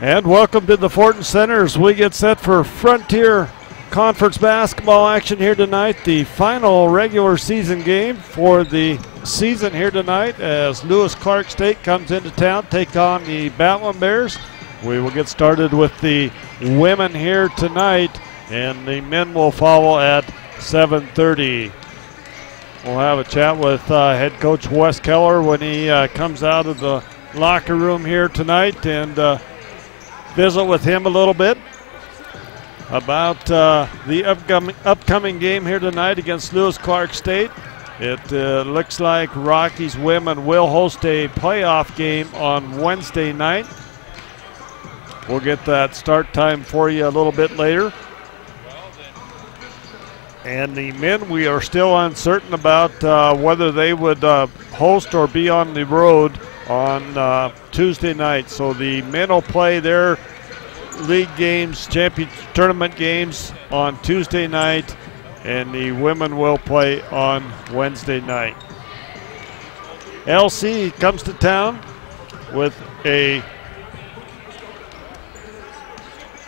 And welcome to the Fortin Center as we get set for Frontier Conference basketball action here tonight. The final regular season game for the season here tonight as Lewis Clark State comes into town, take on the Battlin Bears. We will get started with the women here tonight, and the men will follow at 7:30. We'll have a chat with head coach Wes Keller when he comes out of the locker room here tonight, and visit with him a little bit about the upcoming game here tonight against Lewis Clark State. It looks like Rockies women will host a playoff game on Wednesday night. We'll get that start time for you a little bit later. And the men, we are still uncertain about whether they would host or be on the road on Tuesday night. So the men will play their league games, champion tournament games on Tuesday night, and the women will play on Wednesday night. LC comes to town with a,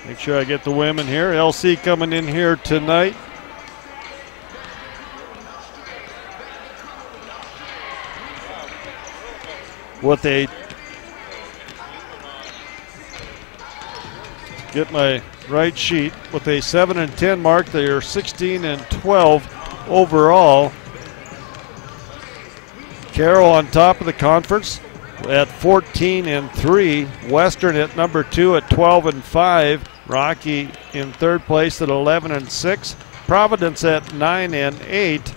make sure I get the women here, LC coming in here tonight with a, get my right sheet, with a 7-10 mark. They are 16-12 overall. Carroll on top of the conference at 14-3. Western at number 2 at 12-5. Rocky in third place at 11-6. Providence at 9-8.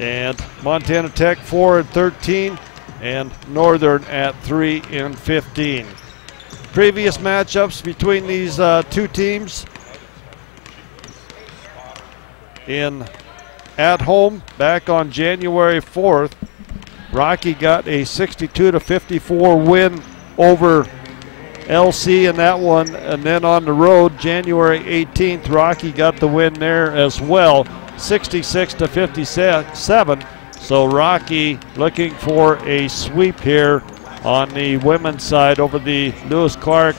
And Montana Tech 4-13, and Northern at 3-15. Previous matchups between these two teams at home back on January 4th, Rocky got a 62-54 win over LC in that one, and then on the road January 18th, Rocky got the win there as well, 66-57. So Rocky looking for a sweep here on the women's side over the Lewis Clark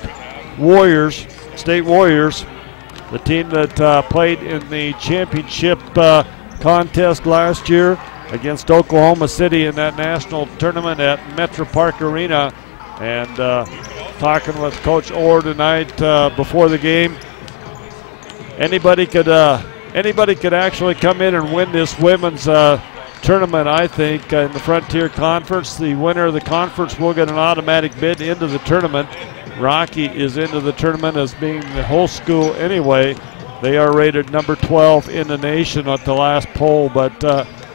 Warriors, State Warriors, the team that played in the championship contest last year against Oklahoma City in that national tournament at Metro Park Arena. And talking with Coach Orr tonight before the game, anybody could actually come in and win this women's tournament, I think, in the Frontier Conference. The winner of the conference will get an automatic bid into the tournament. Rocky is into the tournament as being the host school anyway. They are rated number 12 in the nation at the last poll, but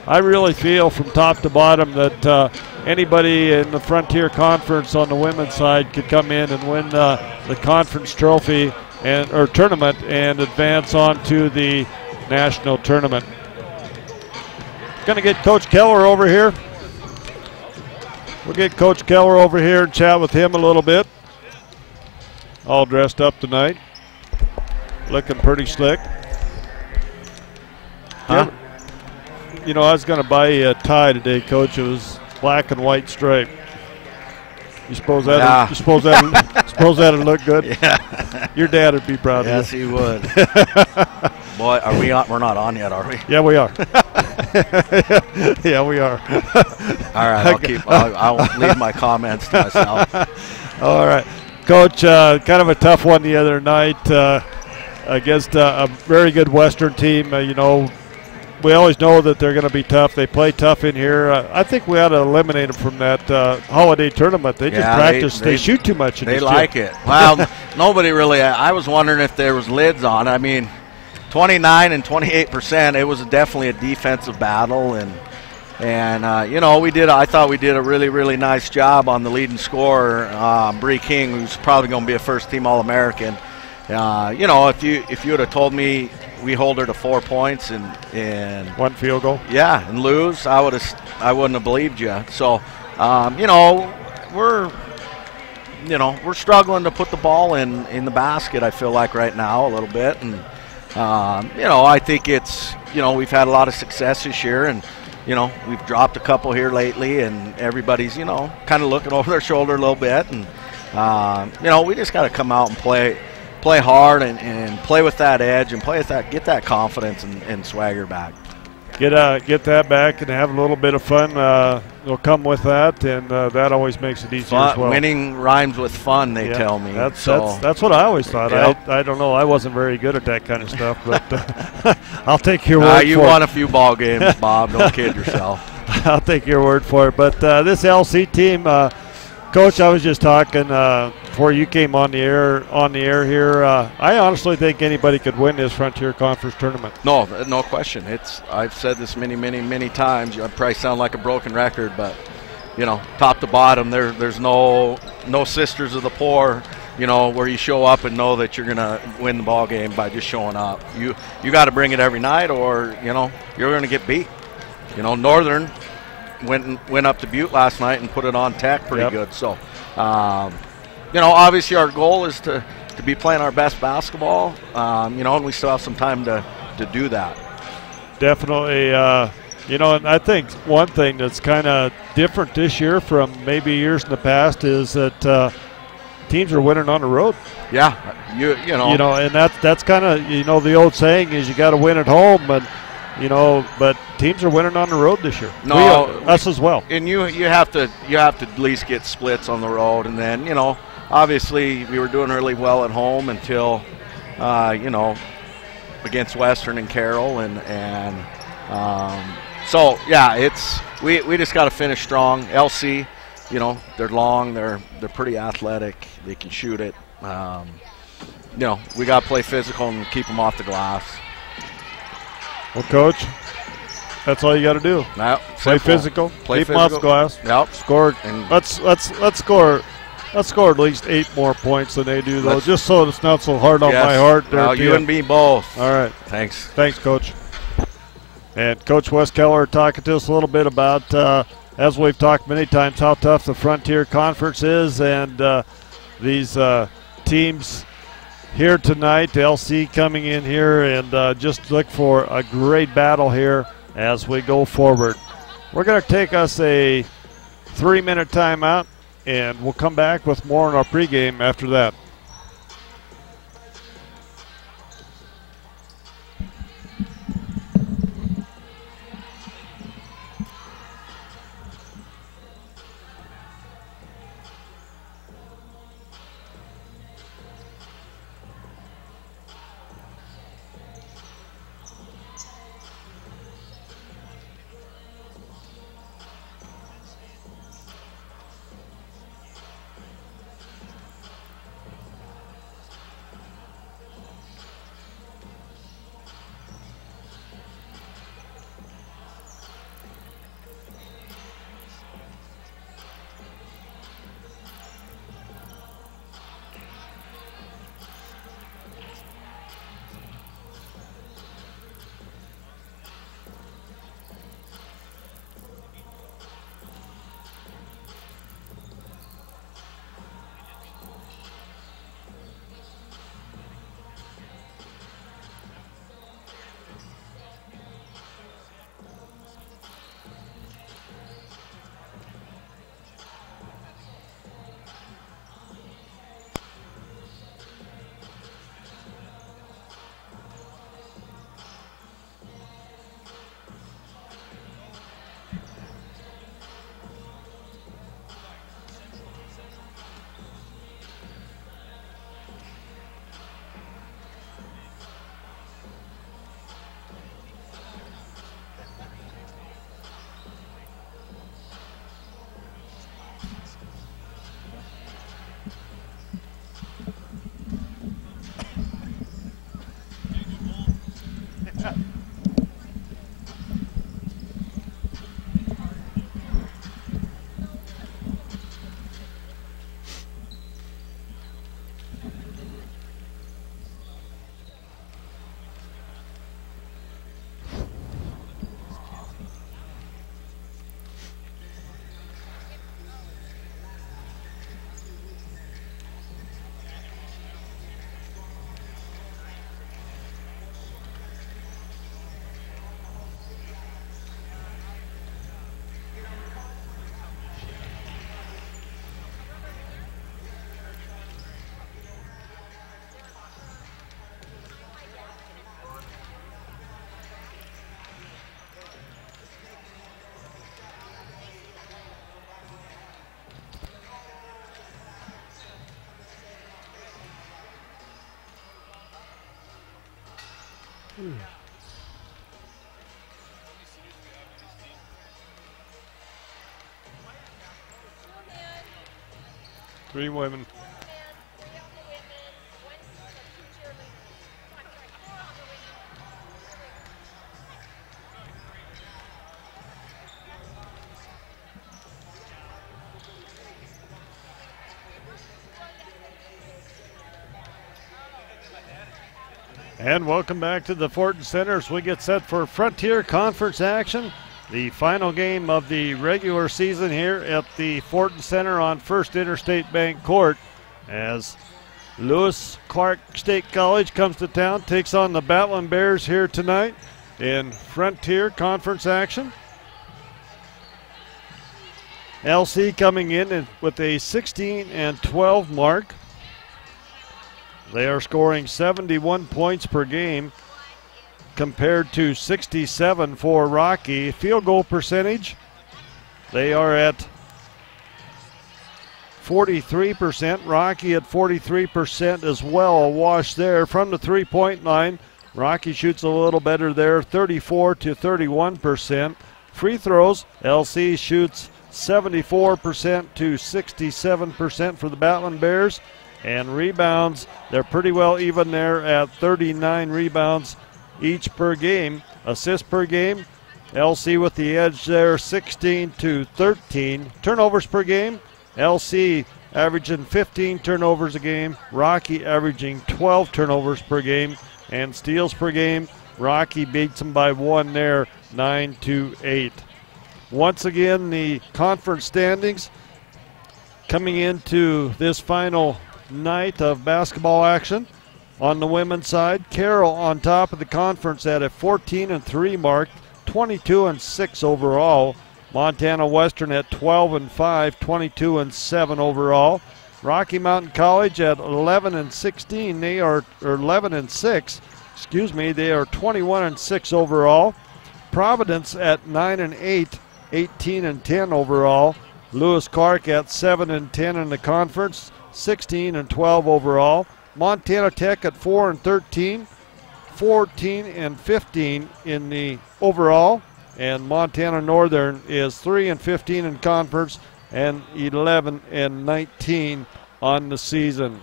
I really feel from top to bottom that anybody in the Frontier Conference on the women's side could come in and win the conference trophy or tournament and advance on to the national tournament. Going to get Coach Keller over here. We'll get Coach Keller over here and chat with him a little bit. All dressed up tonight. Looking pretty slick. Huh? You know, I was going to buy you a tie today, Coach. It was black and white stripe. You suppose that? Yeah. You suppose that'd look good? Yeah. Your dad would be proud Yes, of you. he would. Boy, are we on? We're not on yet, are we? Yeah, we are. Yeah, we are. All right, I'll leave my comments to myself. All right. Coach, kind of a tough one the other night against a very good Western team. You know, we always know that they're going to be tough. They play tough in here. I think we ought to eliminate them from that holiday tournament. They just practice. They shoot too much. They like it. Well, nobody really. I was wondering if there was lids on. I mean, 29 and 28%. It was definitely a defensive battle, and you know, I thought we did a really, really nice job on the leading scorer, Bree King, who's probably going to be a first-team All-American. You know, if you would have told me we hold her to 4 points and one field goal, yeah, and lose, I wouldn't have believed you. So, you know, we're struggling to put the ball in the basket. I feel like right now a little bit, and you know, I think it's, you know, we've had a lot of success this year, and we've dropped a couple here lately, and everybody's, kind of looking over their shoulder a little bit. And, we just got to come out and play hard and play with that edge and get that confidence and swagger back. Get that back and have a little bit of fun. Will come with that, and that always makes it easier as well. Winning rhymes with fun, they tell me. That's what I always thought. Yep. I don't know. I wasn't very good at that kind of stuff, but I'll take your word for it. You won a few ball games, Bob. Don't kid yourself. I'll take your word for it. But this LC team, Coach, I was just talking before you came on the air here. I honestly think anybody could win this Frontier Conference tournament. No question. I've said this many times. I probably sound like a broken record, but top to bottom, there's no sisters of the poor. Where you show up and know that you're gonna win the ball game by just showing up. You got to bring it every night, or you're gonna get beat. Northern went up to Butte last night and put it on Tech pretty good. So, obviously our goal is to be playing our best basketball, and we still have some time to do that. Definitely, and I think one thing that's kind of different this year from maybe years in the past is that teams are winning on the road. Yeah, and that's kind of the old saying is you got to win at home, and but teams are winning on the road this year. No, us as well. And you have to at least get splits on the road, and then obviously we were doing really well at home until against Western and Carroll, and so yeah, we just got to finish strong. LC, they're long, they're pretty athletic, they can shoot it. We got to play physical and keep them off the glass. Well, Coach, that's all you got to do. Yep, play physical, keep them off the glass. Yep. Score. And let's score. Let's score at least 8 more points than they do, though, just so it's not so hard on my heart. You and me both. All right. Thanks, Coach. And Coach Wes Keller talking to us a little bit about, as we've talked many times, how tough the Frontier Conference is, and these teams here tonight, LC coming in here, and just look for a great battle here as we go forward. We're going to take us a 3-minute timeout, and we'll come back with more on our pregame after that. Three women. And welcome back to the Fortin Center as we get set for Frontier Conference action. The final game of the regular season here at the Fortin Center on First Interstate Bank Court as Lewis Clark State College comes to town, takes on the Battlin Bears here tonight in Frontier Conference action. LC coming in with a 16-12 mark. They are scoring 71 points per game compared to 67 for Rocky. Field goal percentage, they are at 43%. Rocky at 43% as well. A wash there from the three-point line. Rocky shoots a little better there, 34 to 31%. Free throws, LC shoots 74% to 67% for the Battlin Bears. And rebounds, they're pretty well even there at 39 rebounds each per game. Assists per game, LC with the edge there, 16 to 13. Turnovers per game, LC averaging 15 turnovers a game. Rocky averaging 12 turnovers per game. And steals per game, Rocky beats them by one there, 9 to 8. Once again, the conference standings coming into this final night of basketball action. On the women's side, Carroll on top of the conference at a 14-3 mark, 22-6 overall. Montana Western at 12-5, 22-7 overall. Rocky Mountain College at 11-16, they are 11-6. Excuse me, they are 21-6 overall. Providence at 9-8, 18-10 overall. Lewis Clark at 7-10 in the conference, 16-12 overall. Montana Tech at 4-13, 14-15 in the overall. And Montana Northern is 3-15 in conference and 11-19 on the season.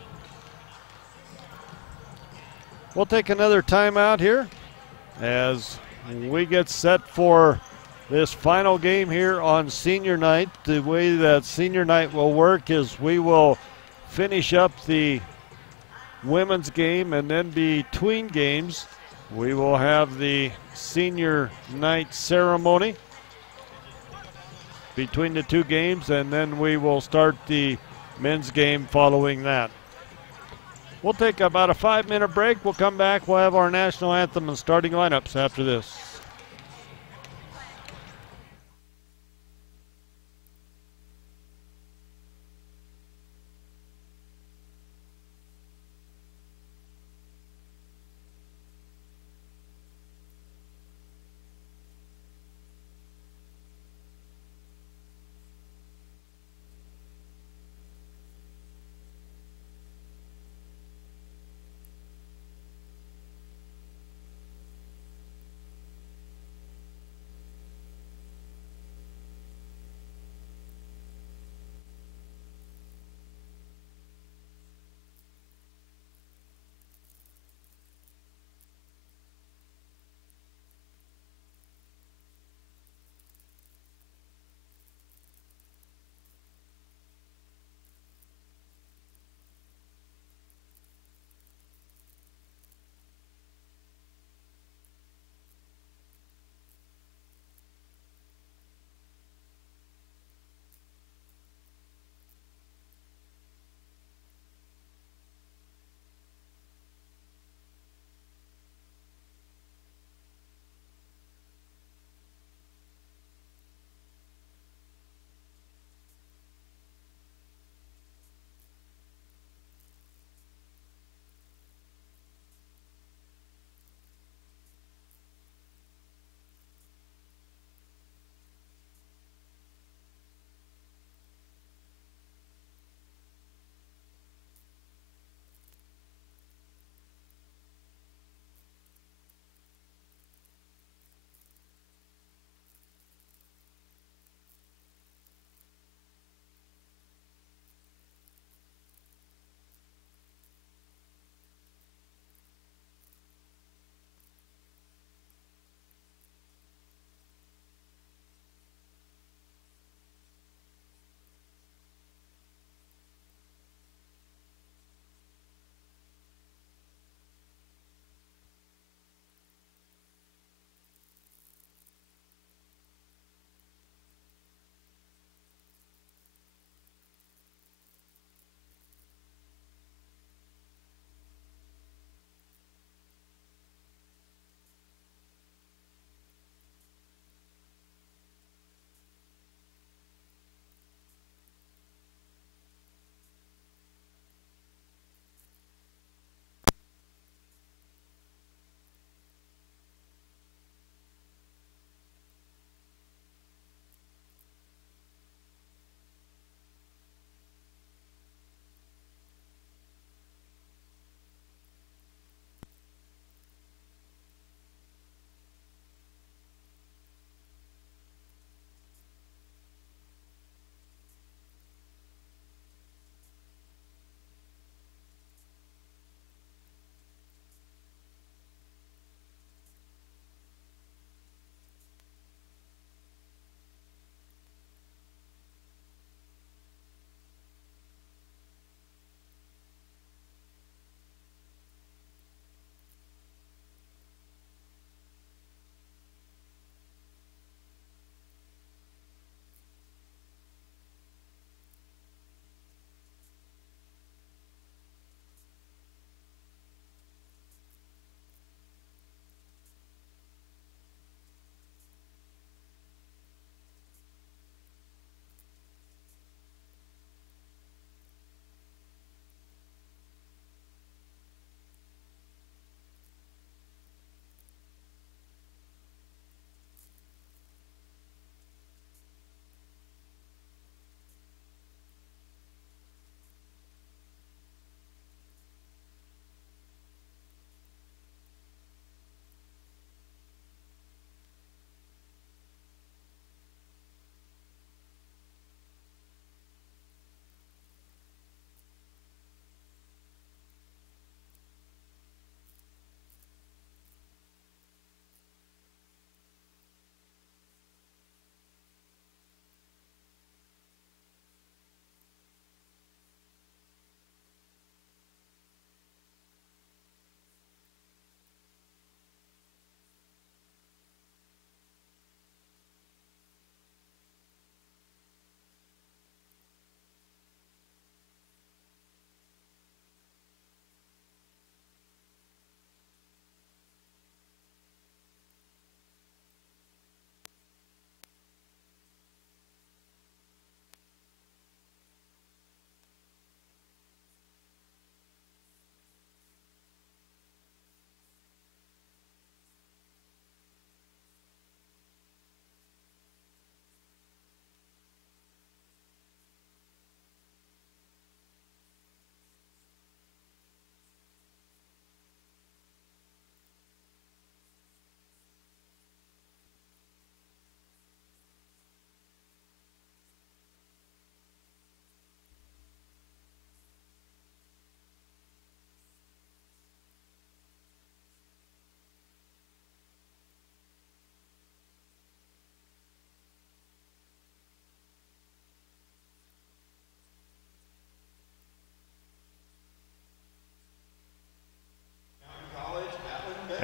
We'll take another timeout here as we get set for this final game here on senior night. The way that senior night will work is we will finish up the women's game, and then between games we will have the senior night ceremony between the two games, and then we will start the men's game following that. We'll take about a 5-minute break. We'll come back. We'll have our national anthem and starting lineups after this.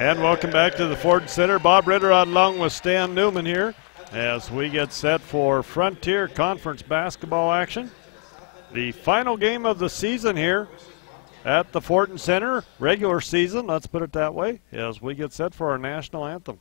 And welcome back to the Fortin Center. Bob Ritter on along with Stan Newman here as we get set for Frontier Conference basketball action. The final game of the season here at the Fortin Center, regular season, let's put it that way, as we get set for our national anthem.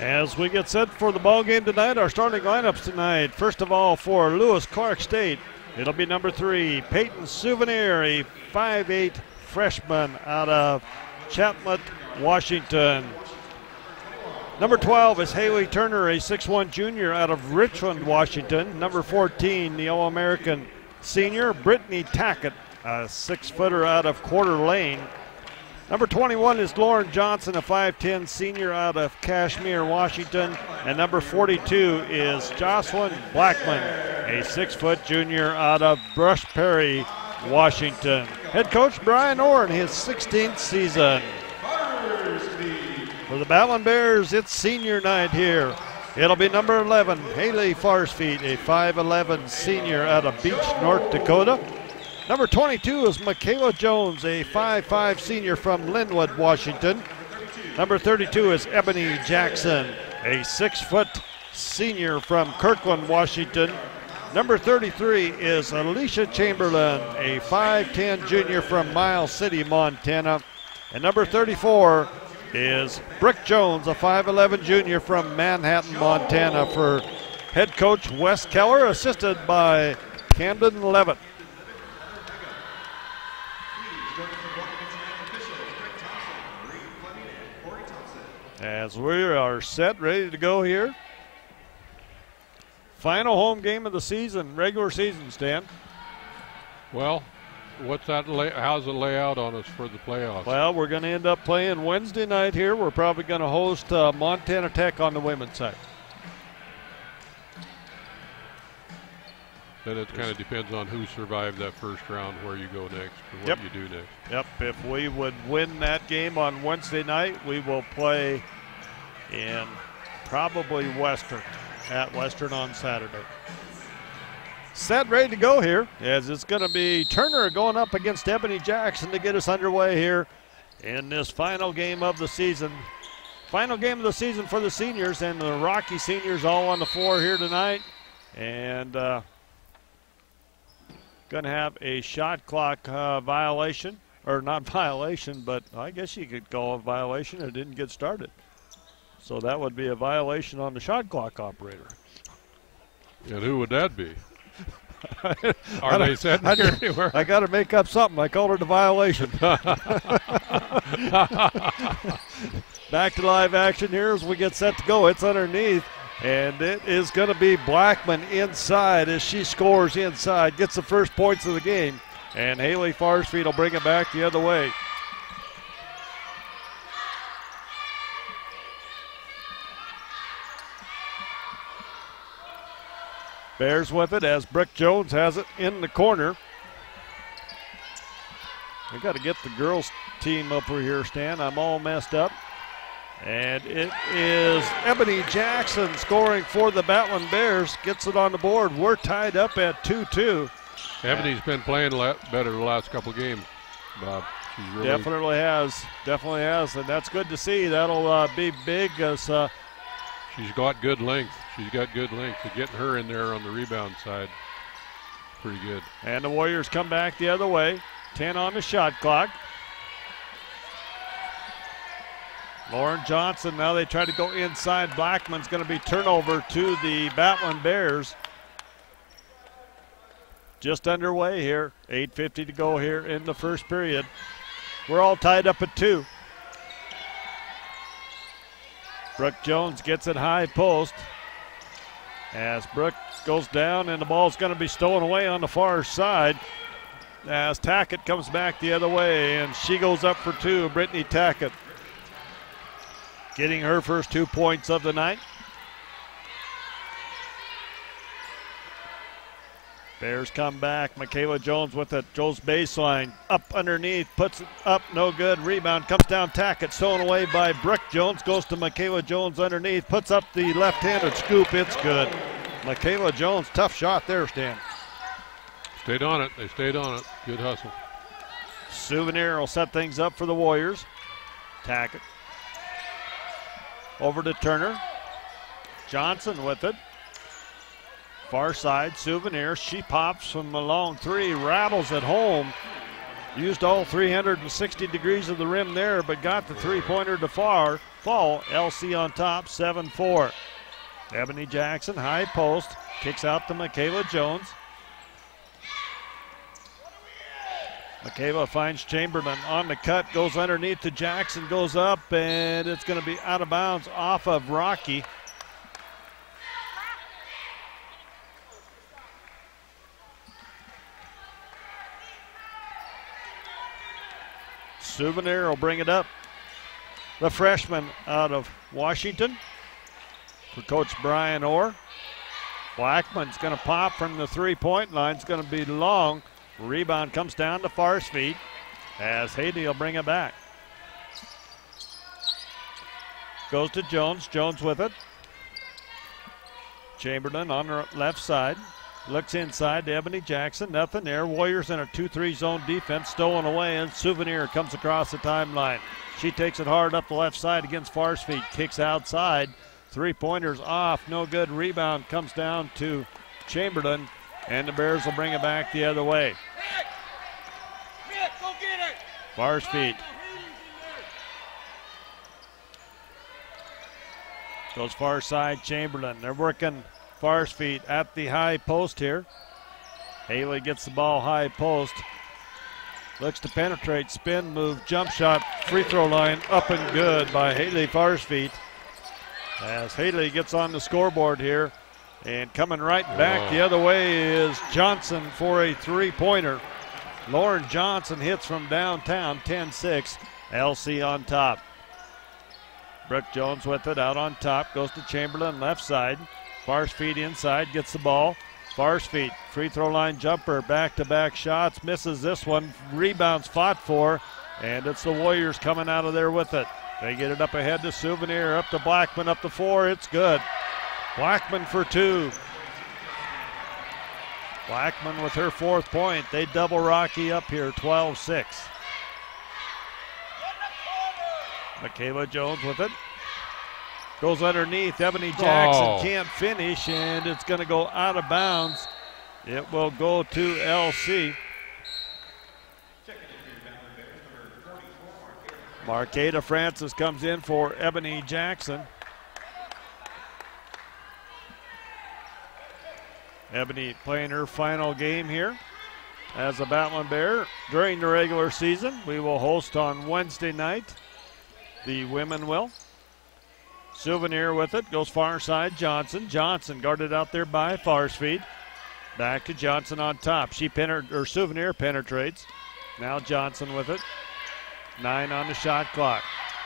As we get set for the ball game tonight, our starting lineups tonight. First of all, for Lewis Clark State, it'll be number 3, Peyton Souvenir, a 5'8" freshman out of Chatmont, Washington. Number 12 is Haley Turner, a 6'1" junior out of Richland, Washington. Number 14, the All-American senior, Brittany Tackett, a 6-footer out of Coeur d'Alene. Number 21 is Lauren Johnson, a 5'10" senior out of Kashmir, Washington. And number 42 is Jocelyn Blackman, a 6-foot junior out of Brush Perry, Washington. Head coach Brian Orr in his 16th season. For the Battlin Bears, it's senior night here. It'll be number 11, Haley Farsfeet, a 5'11" senior out of Beach, North Dakota. Number 22 is Michaela Jones, a 5'5" senior from Linwood, Washington. Number 32 is Ebony Jackson, a 6-foot senior from Kirkland, Washington. Number 33 is Alicia Chamberlain, a 5'10" junior from Miles City, Montana. And number 34 is Brooke Jones, a 5'11" junior from Manhattan, Montana, for head coach Wes Keller, assisted by Camden Levitt. As we are set, ready to go here. Final home game of the season, regular season, Stan. Well, what's that? How's it lay out on us for the playoffs? Well, we're going to end up playing Wednesday night here. We're probably going to host Montana Tech on the women's side. Then it kind of depends on who survived that first round, where you go next, or what you do next. Yep, if we would win that game on Wednesday night, we will play in probably Western, at Western on Saturday. Set, ready to go here, as it's going to be Turner going up against Ebony Jackson to get us underway here in this final game of the season Final game of the season for the seniors, and the Rocky seniors all on the floor here tonight. And going to have a shot clock violation, or not violation, but I guess you could call it violation. It didn't get started. So that would be a violation on the shot clock operator. And who would that be? Are they sitting here anywhere? I got to make up something. I called it a violation. Back to live action here as we get set to go. It's underneath, and it is going to be Blackman inside as she scores inside, gets the first points of the game, and Haley Farsfield will bring it back the other way. Bears with it as Brooke Jones has it in the corner. We got to get the girls team up over here, Stan. I'm all messed up. And it is Ebony Jackson scoring for the Battlin Bears. Gets it on the board. We're tied up at 2-2. Ebony's been playing better the last couple games, Bob. She's really Definitely has. And that's good to see. That'll be big as she's got good length. She's got good length. So getting her in there on the rebound side, pretty good. And the Warriors come back the other way. 10 on the shot clock. Lauren Johnson, now they try to go inside. Blackman's going to be turnover to the Battlin Bears. Just underway here. 8:50 to go here in the first period. We're all tied up at 2. Brooke Jones gets it high post. As Brooke goes down, and the ball's going to be stolen away on the far side. As Tackett comes back the other way, and she goes up for 2. Brittany Tackett getting her first 2 points of the night. Bears come back. Michaela Jones with it. Jones baseline. Up underneath. Puts it up. No good. Rebound. Comes down. Tackett. Stolen away by Brooke Jones. Goes to Michaela Jones underneath. Puts up the left-handed scoop. It's good. Michaela Jones. Tough shot there, Stan. Stayed on it. They stayed on it. Good hustle. Souvenir will set things up for the Warriors. Tackett. Over to Turner. Johnson with it. Far side, Souvenir. She pops from a long 3, rattles at home. Used all 360 degrees of the rim there, but got the 3-pointer to fall. LC on top, 7-4. Ebony Jackson, high post, kicks out to Michaela Jones. Michaela finds Chamberlain on the cut, goes underneath to Jackson, goes up, and it's going to be out of bounds off of Rocky. Souvenir will bring it up. The freshman out of Washington for Coach Brian Orr. Blackman's going to pop from the 3-point line. It's going to be long. Rebound comes down to Farsfield as Haley will bring it back. Goes to Jones. Jones with it. Chamberlain on the left side. Looks inside to Ebony Jackson. Nothing there. Warriors in a 2-3 zone defense. Stolen away, and Souvenir comes across the timeline. She takes it hard up the left side against Farsfield. Kicks outside. 3-pointers off. No good. Rebound comes down to Chamberlain, and the Bears will bring it back the other way. Farsfield. Goes far side, Chamberlain. They're working Farsfield at the high post here. Haley gets the ball high post. Looks to penetrate, spin move, jump shot, free throw line, up and good by Haley Farsfield. As Haley gets on the scoreboard here, and coming right back the other way is Johnson for a 3-pointer. Lauren Johnson hits from downtown, 10-6. LC on top. Brooke Jones with it, out on top, goes to Chamberlain, left side. Farsfield inside, gets the ball. Farsfield, free throw line jumper, back-to-back shots, misses this one. Rebounds fought for, and it's the Warriors coming out of there with it. They get it up ahead to Souvenir, up to Blackman, up to 4, it's good. Blackman for 2. Blackman with her 4th point. They double Rocky up here, 12-6. Michaela Jones with it. Goes underneath. Ebony Jackson Oh. can't finish, and it's going to go out of bounds. It will go to LC. Marqueta Francis comes in for Ebony Jackson. Ebony playing her final game here as a Battlin Bear during the regular season. We will host on Wednesday night. The women will. Souvenir with it. Goes far side. Johnson. Johnson guarded out there by Farsfield. Back to Johnson on top. Souvenir penetrates. Now Johnson with it. 9 on the shot clock.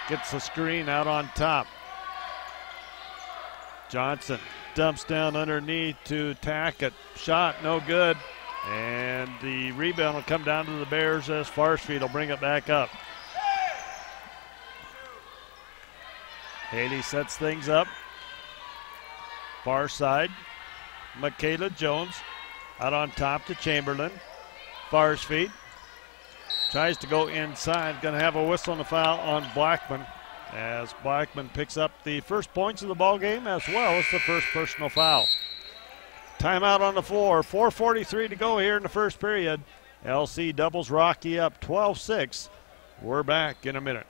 Gets the screen out on top. Johnson dumps down underneath to Tackett. Shot no good. And the rebound will come down to the Bears as Farsfield will bring it back up. Haley sets things up. Far side. Michaela Jones out on top to Chamberlain. Farsfield tries to go inside. Going to have a whistle and a foul on Blackman as Blackman picks up the first points of the ball game as well as the first personal foul. Timeout on the floor. 4:43 to go here in the first period. LC doubles Rocky up 12-6. We're back in a minute.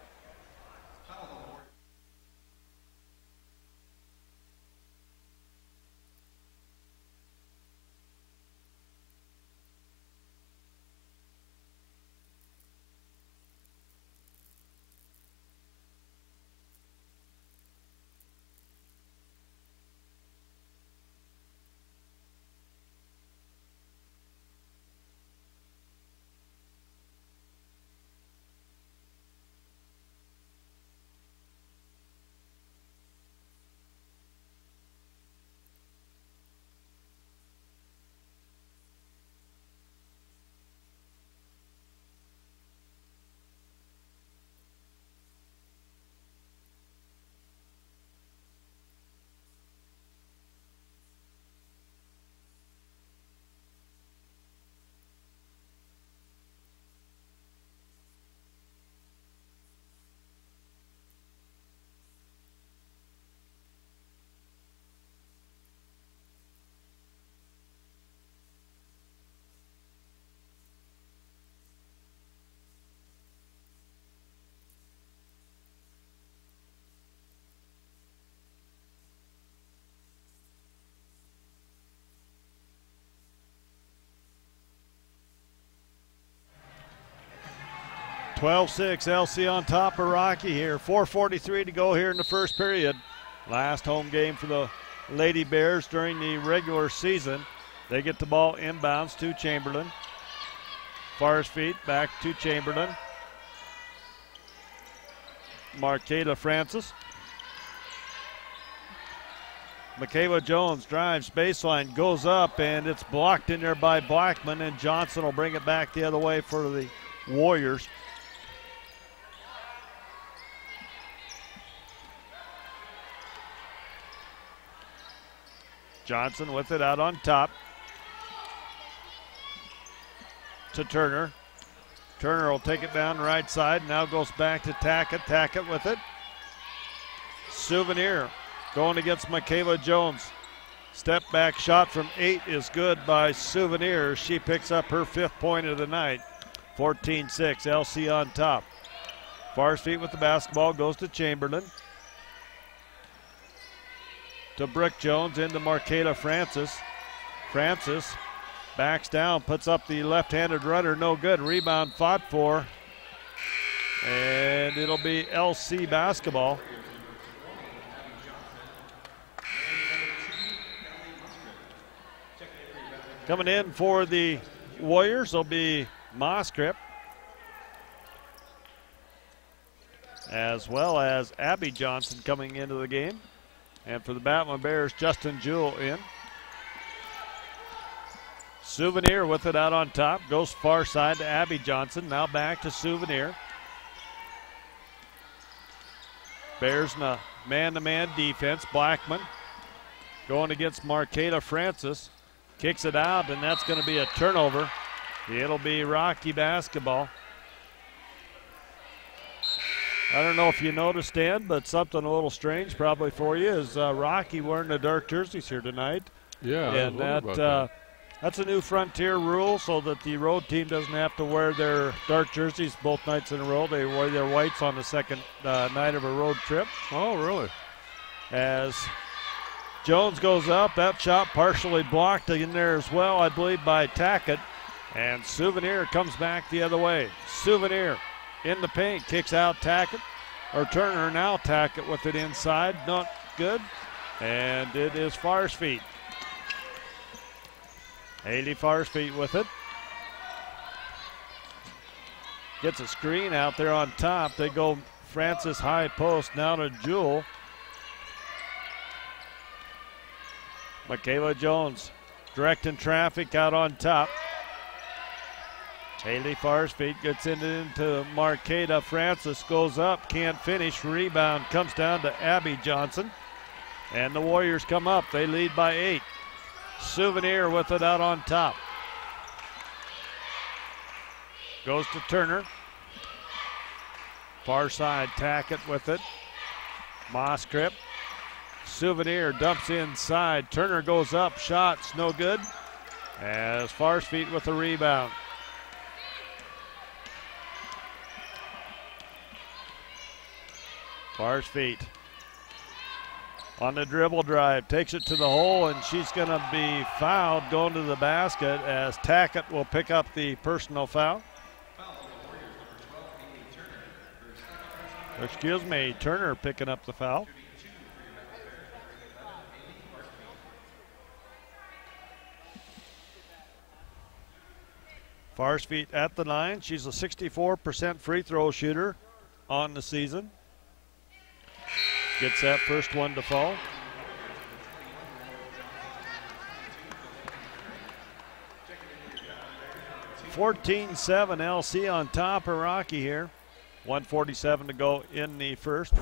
(12-6) LC on top of Rocky here. 4:43 to go here in the first period. Last home game for the Lady Bears during the regular season. They get the ball inbounds to Chamberlain. Farsfield back to Chamberlain. Marqueta Francis. Michaela Jones drives baseline, goes up, and it's blocked in there by Blackman, and Johnson will bring it back the other way for the Warriors. Johnson with it out on top to Turner. Turner will take it down the right side. Now goes back to Tackett. Tackett with it. Souvenir going against Michaela Jones. Step back shot from 8 is good by Souvenir. She picks up her 5th point of the night. 14-6, LC on top. Farsfield with the basketball goes to Chamberlain. To Brooke Jones into Marqueta Francis. Francis backs down, puts up the left-handed runner, no good. Rebound fought for, and it'll be LC basketball. Coming in for the Warriors will be Moskrip, as well as Abby Johnson coming into the game. And for the Battlin Bears, Justin Jewell in. Souvenir with it out on top. Goes far side to Abby Johnson. Now back to Souvenir. Bears in a man-to-man defense. Blackman going against Marqueta Francis. Kicks it out, and that's going to be a turnover. It'll be Rocky basketball. I don't know if you noticed, Dan, but something a little strange probably for you is Rocky wearing the dark jerseys here tonight. Yeah, and that's a new Frontier rule, so that the road team doesn't have to wear their dark jerseys both nights in a row. They wear their whites on the second night of a road trip. Oh, really? As Jones goes up, that shot partially blocked in there as well, I believe, by Tackett. And Souvenir comes back the other way. Souvenir in the paint, kicks out Tackett, or Turner now. Tackett with it inside, not good. And it is Farr's feet. Haley Farr's feet with it. Gets a screen out there on top. They go Francis high post now to Jewell. Michaela Jones directing traffic out on top. Haley Farr's feet gets into Marqueta. Francis goes up, can't finish. Rebound comes down to Abby Johnson. And the Warriors come up. They lead by 8. Souvenir with it out on top. Goes to Turner. Far side, Tackett with it. Moskrip. Souvenir dumps inside. Turner goes up. Shots no good. As Farr's feet with the rebound. Farr's feet. On the dribble drive, takes it to the hole, and she's going to be fouled going to the basket as Tackett will pick up the personal foul. Excuse me, Turner picking up the foul. Farr's feet at the line. She's a 64% free throw shooter on the season. Gets that first one to fall. (14-7) LC on top of Rocky here. 1:47 to go in the first.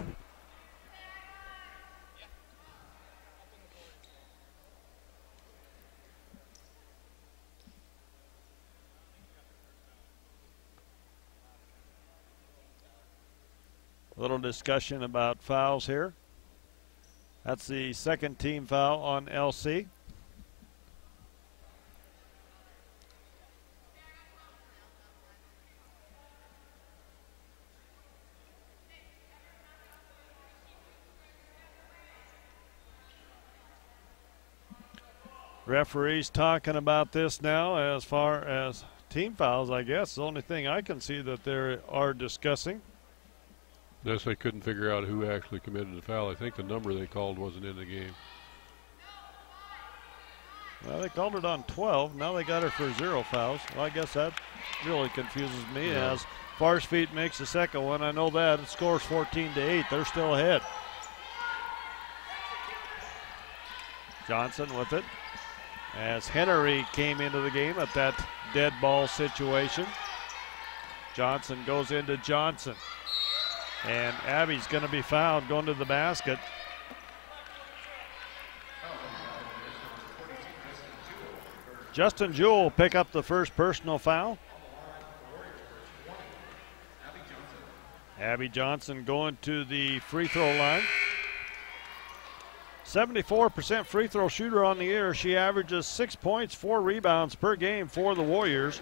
A little discussion about fouls here. That's the second team foul on LC. Referees talking about this now as far as team fouls, I guess. The only thing I can see that they are discussing. Yes, they couldn't figure out who actually committed the foul. I think the number they called wasn't in the game. Well, they called it on 12. Now they got her for 0 fouls. Well, I guess that really confuses me as Farr's feet makes the second one. I know that. It scores 14-8. They're still ahead. Johnson with it. As Henry came into the game at that dead ball situation. Johnson goes into Johnson. And Abby's going to be fouled going to the basket. Justin Jewell will pick up the first personal foul. Abby Johnson going to the free throw line. 74% free throw shooter on the year. She averages 6 points, 4 rebounds per game for the Warriors.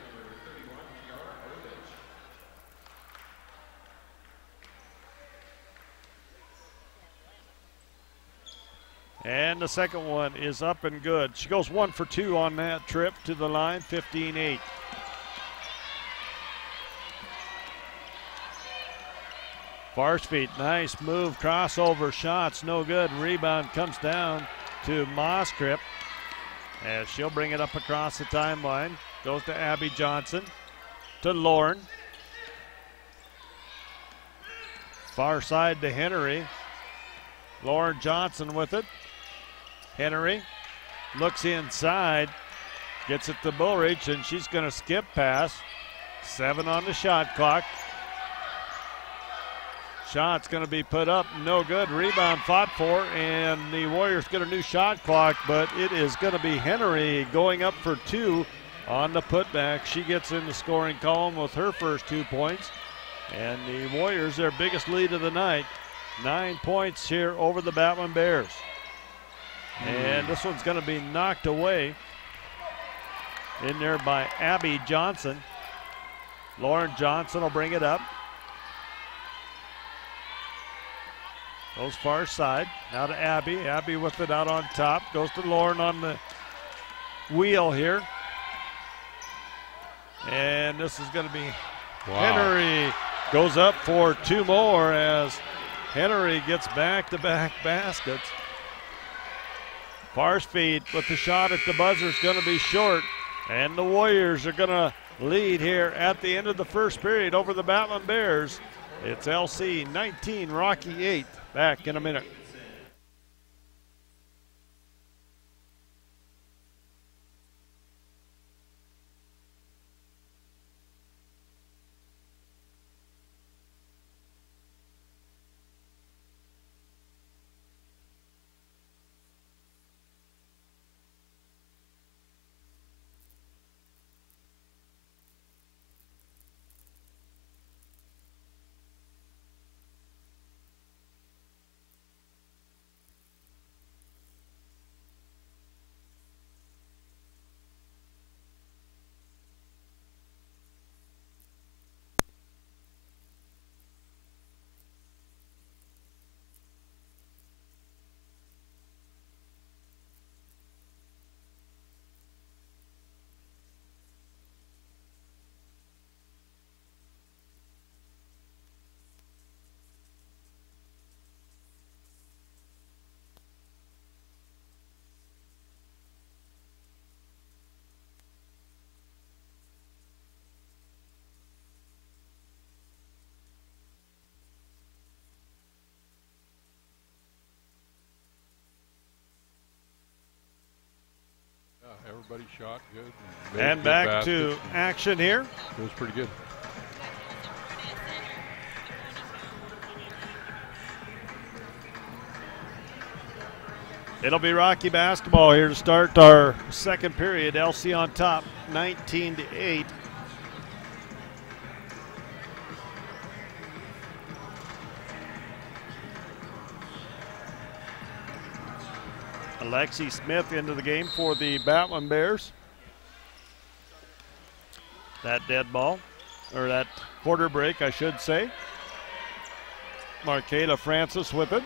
And the second one is up and good. She goes 1 for 2 on that trip to the line, 15-8. Farr's feet, nice move, crossover shots, no good. Rebound comes down to Moskrip as she'll bring it up across the timeline. Goes to Abby Johnson, to Lorne. Far side to Henry. Lauren Johnson with it. Henry looks inside, gets it to Bullrich, and she's going to skip pass. 7 on the shot clock. Shot's going to be put up, no good. Rebound fought for, and the Warriors get a new shot clock, but it is going to be Henry going up for 2 on the putback. She gets in the scoring column with her first 2 points. And the Warriors, their biggest lead of the night, 9 points here over the Battlin Bears. And this one's going to be knocked away in there by Abby Johnson. Lauren Johnson will bring it up. Goes far side. Now to Abby. Abby with it out on top. Goes to Lauren on the wheel here. And this is going to be Henry. Goes up for 2 more as Henry gets back-to-back baskets. Farspeed with the shot at the buzzer is going to be short. And the Warriors are going to lead here at the end of the first period over the Battlin Bears. It's LC 19, Rocky 8. Back in a minute. Everybody shot good. And back to action here. It was pretty good. It'll be Rocky basketball here to start our second period. LC on top, 19-8. Alexi Smith into the game for the Battlin Bears. That dead ball, or that quarter break, I should say. Markela Francis with it.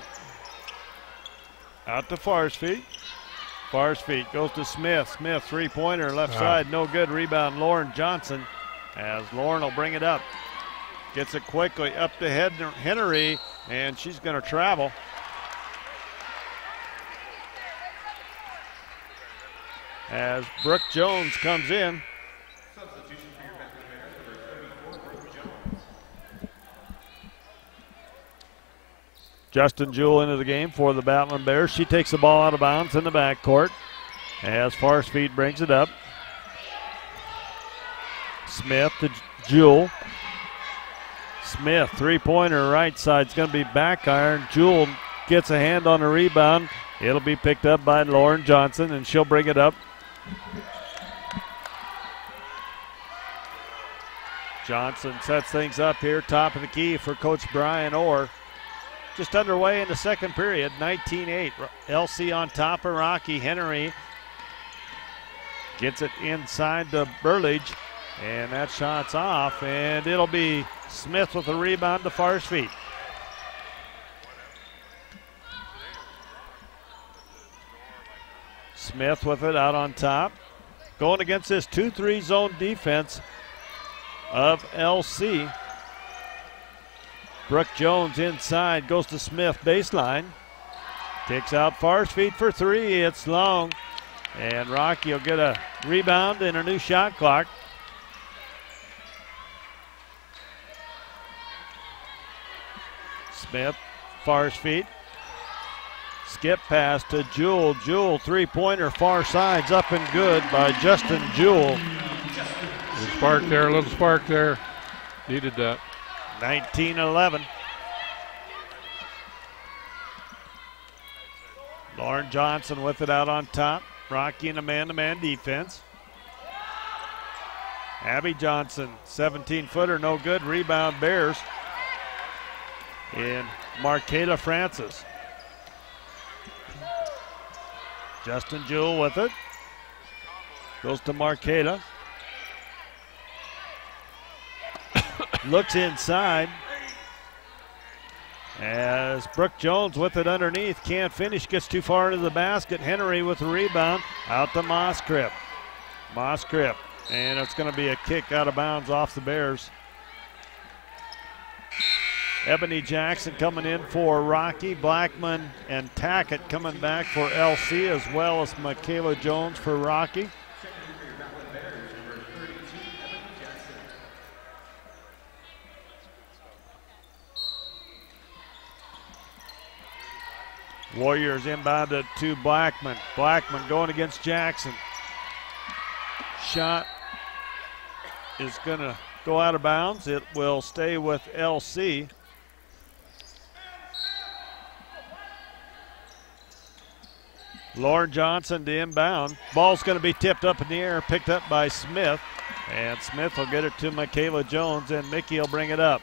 Out to Farspeed. Farspeed goes to Smith. Smith, three-pointer, left side, no good. Rebound, Lauren Johnson, as Lauren will bring it up. Gets it quickly up to Henry, and she's going to travel. As Brooke Jones comes in. Justin Jewell into the game for the Battlin Bears. She takes the ball out of bounds in the backcourt as Farspeed brings it up. Smith to Jewell. Smith, three-pointer, right side. It's going to be back iron. Jewell gets a hand on the rebound. It'll be picked up by Lauren Johnson, and she'll bring it up. Johnson sets things up here, top of the key for Coach Brian Orr. Just underway in the second period, 19-8. LC on top of Rocky. Henry gets it inside to Burlage, and that shot's off, and it'll be Smith with a rebound to Farspeed. Smith with it out on top. Going against this 2-3 zone defense of LC. Brooke Jones inside, goes to Smith baseline. Kicks out Farspeed for three, it's long. And Rocky will get a rebound and a new shot clock. Smith, Farspeed. Skip pass to Jewell. Jewell, three-pointer, far side's up and good by Justin Jewell. Little spark there, a little spark there. Needed that. 19-11. Lauren Johnson with it out on top. Rocky in a man-to-man defense. Abby Johnson, 17-footer, no good. Rebound Bears. And Markayla Francis. Justin Jewell with it. Goes to Markayla. Looks inside. As Brooke Jones with it underneath. Can't finish. Gets too far into the basket. Henry with the rebound. Out to Moscrip. Moscrip. And it's going to be a kick out of bounds off the Bears. Ebony Jackson coming in for Rocky. Blackman and Tackett coming back for LC, as well as Michaela Jones for Rocky. Warriors inbounded to Blackman. Blackman going against Jackson. Shot is going to go out of bounds. It will stay with LC. Lauren Johnson to inbound. Ball's going to be tipped up in the air, picked up by Smith. And Smith will get it to Michaela Jones, and Mickey will bring it up.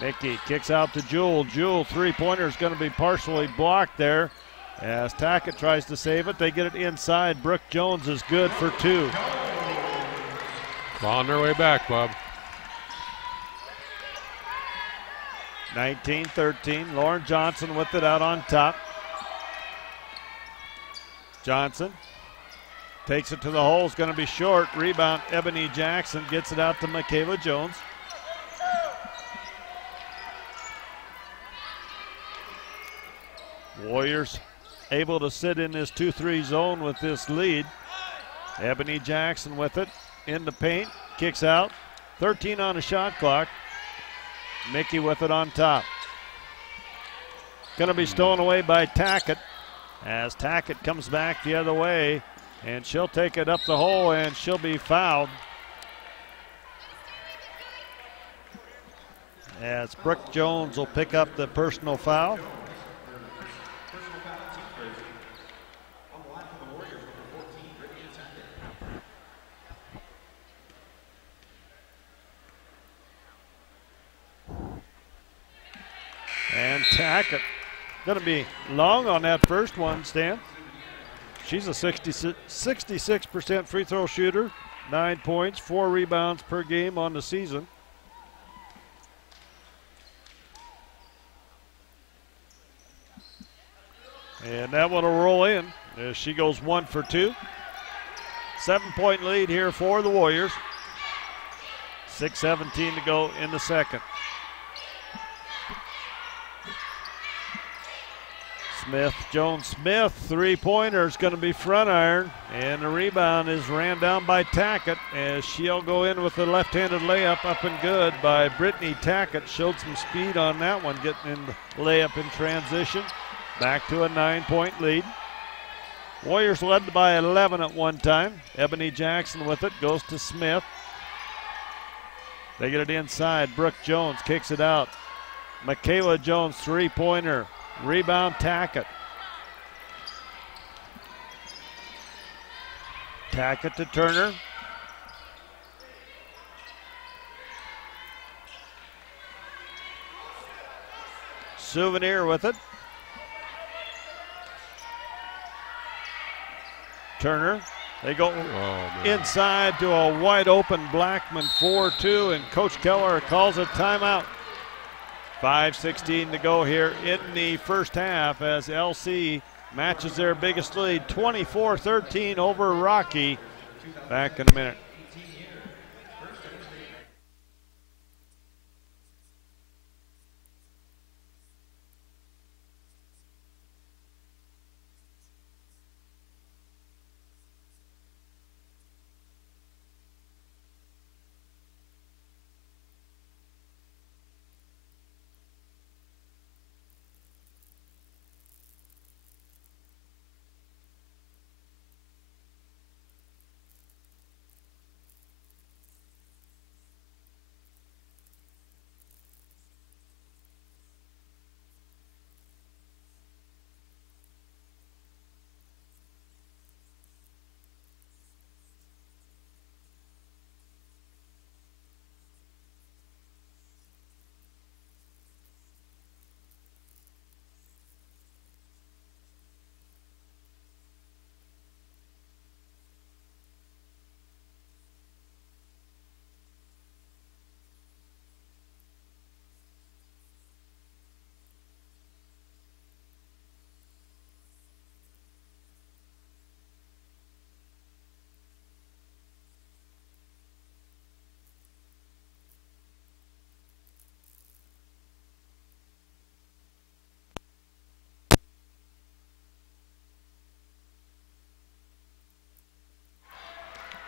Mickey kicks out to Jewell. Jewell, three-pointer is going to be partially blocked there. As Tackett tries to save it, they get it inside. Brooke Jones is good for two. On their way back, Bob. 19-13. Lauren Johnson with it out on top. Johnson takes it to the hole. It's going to be short. Rebound, Ebony Jackson gets it out to Michaela Jones. Warriors able to sit in this 2-3 zone with this lead. Ebony Jackson with it in the paint, kicks out. 13 on the shot clock. Mickey with it on top. Going to be stolen away by Tackett as Tackett comes back the other way, and she'll take it up the hole, and she'll be fouled. As Brooke Jones will pick up the personal foul. And Tackett going to be long on that first one, Stan. She's a 66% free throw shooter, 9 points, 4 rebounds per game on the season. And that one will roll in as she goes 1 for 2. 7-point lead here for the Warriors. 6:17 to go in the second. Smith, Jones Smith, three-pointer is going to be front iron, and the rebound is ran down by Tackett as she'll go in with the left-handed layup up and good by Brittany Tackett. Showed some speed on that one, getting in the layup in transition. Back to a 9-point lead. Warriors led by 11 at one time. Ebony Jackson with it, goes to Smith. They get it inside. Brooke Jones kicks it out. Michaela Jones, three-pointer. Rebound Tackett. Tackett to Turner. Souvenir with it. Turner. They go inside to a wide open Blackman 4-2, and Coach Keller calls a timeout. 5:16 to go here in the first half as LC matches their biggest lead, 24-13 over Rocky. Back in a minute.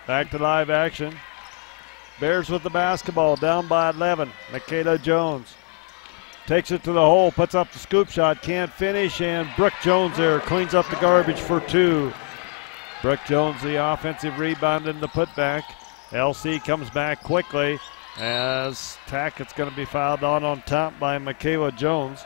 Back to live action. Bears with the basketball, down by 11. Michaela Jones takes it to the hole, puts up the scoop shot, can't finish, and Brooke Jones there cleans up the garbage for 2. Brooke Jones, the offensive rebound in the putback. LC comes back quickly as Tackett's going to be fouled on top by Michaela Jones.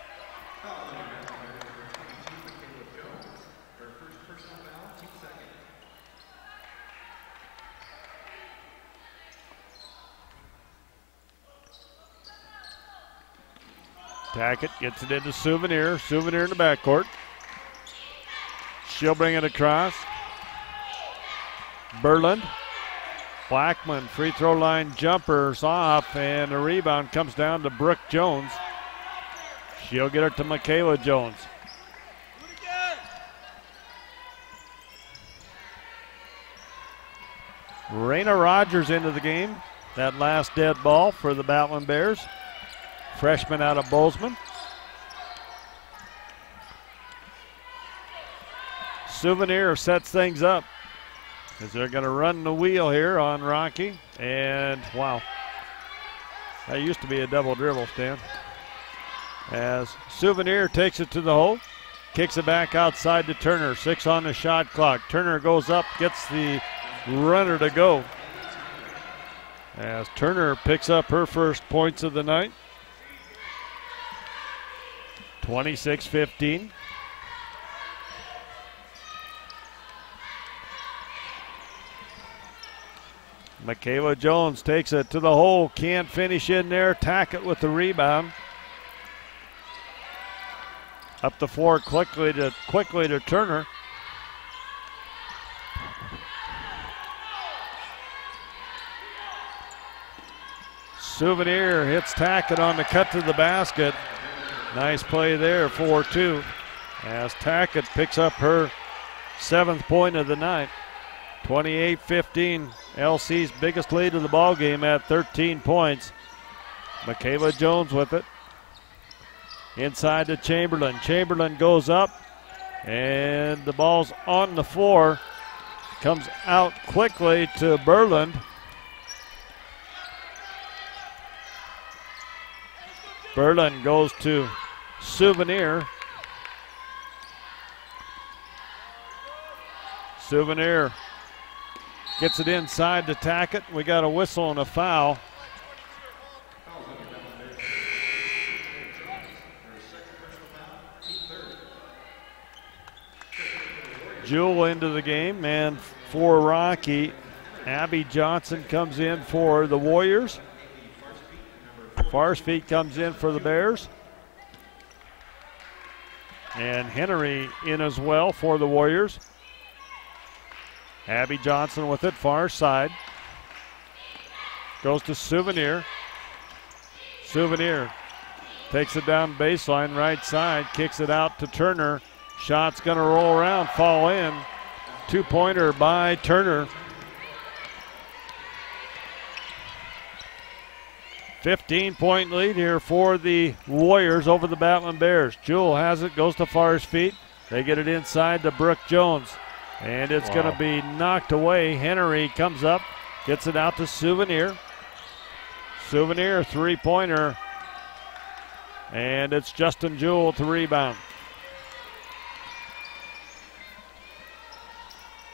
Tackett gets it into Souvenir. Souvenir in the backcourt. She'll bring it across. Berland. Blackman, free throw line jumpers off, and the rebound comes down to Brooke Jones. She'll get it to Michaela Jones. Raina Rogers into the game. That last dead ball for the Battlin Bears. Freshman out of Bozeman. Souvenir sets things up as they're going to run the wheel here on Rocky. And wow, that used to be a double dribble, Stan. As Souvenir takes it to the hole, kicks it back outside to Turner. 6 on the shot clock. Turner goes up, gets the runner to go. As Turner picks up her first points of the night. 26-15. Michaela Jones takes it to the hole, can't finish in there. Tackett with the rebound. Up the floor quickly to Turner. Souvenir hits Tackett on the cut to the basket. Nice play there, 4-2. As Tackett picks up her 7th point of the night. 28-15, LC's biggest lead of the ball game at 13 points. Michaela Jones with it. Inside to Chamberlain. Chamberlain goes up, and the ball's on the floor. Comes out quickly to Berland. Berland goes to Souvenir. Souvenir gets it inside to Tackett. We got a whistle and a foul. Jewell into the game, and for Rocky, Abby Johnson comes in for the Warriors. Farsfeet comes in for the Bears. And Henry in as well for the Warriors. Abby Johnson with it, far side. Goes to Souvenir. Souvenir takes it down baseline, right side, kicks it out to Turner. Shot's gonna roll around, fall in. 2-pointer by Turner. 15-point lead here for the Warriors over the Battlin Bears. Jewell has it, goes to Farsfeet. They get it inside to Brooke Jones. And it's going to be knocked away. Henry comes up, gets it out to Souvenir. Souvenir, 3-pointer. And it's Justin Jewell to rebound.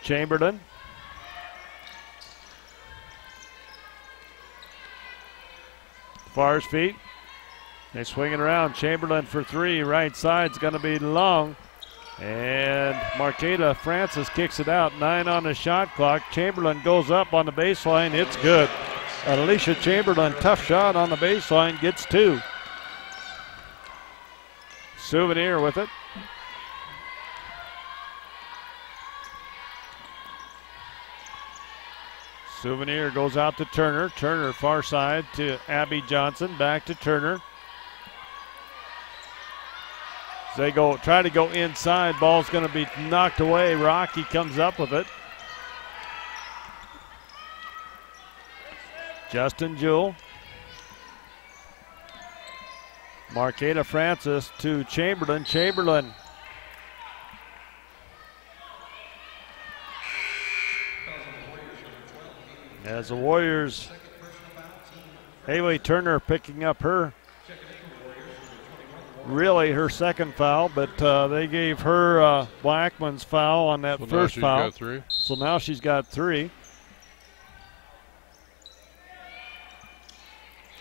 Chamberlain. Farsfeet. They swing it around. Chamberlain for 3. Right side's going to be long. And Marqueta Francis kicks it out. 9 on the shot clock. Chamberlain goes up on the baseline. It's good. Alicia Chamberlain, tough shot on the baseline, gets 2. Souvenir with it. Souvenir goes out to Turner. Turner far side to Abby Johnson. Back to Turner. As they try to go inside. Ball's going to be knocked away. Rocky comes up with it. Justin Jewell. Marqueta Francis to Chamberlain. Chamberlain. As the Warriors, Haley Turner picking up her second foul, but they gave her Blackman's foul on that first foul. Got 3. So now she's got 3.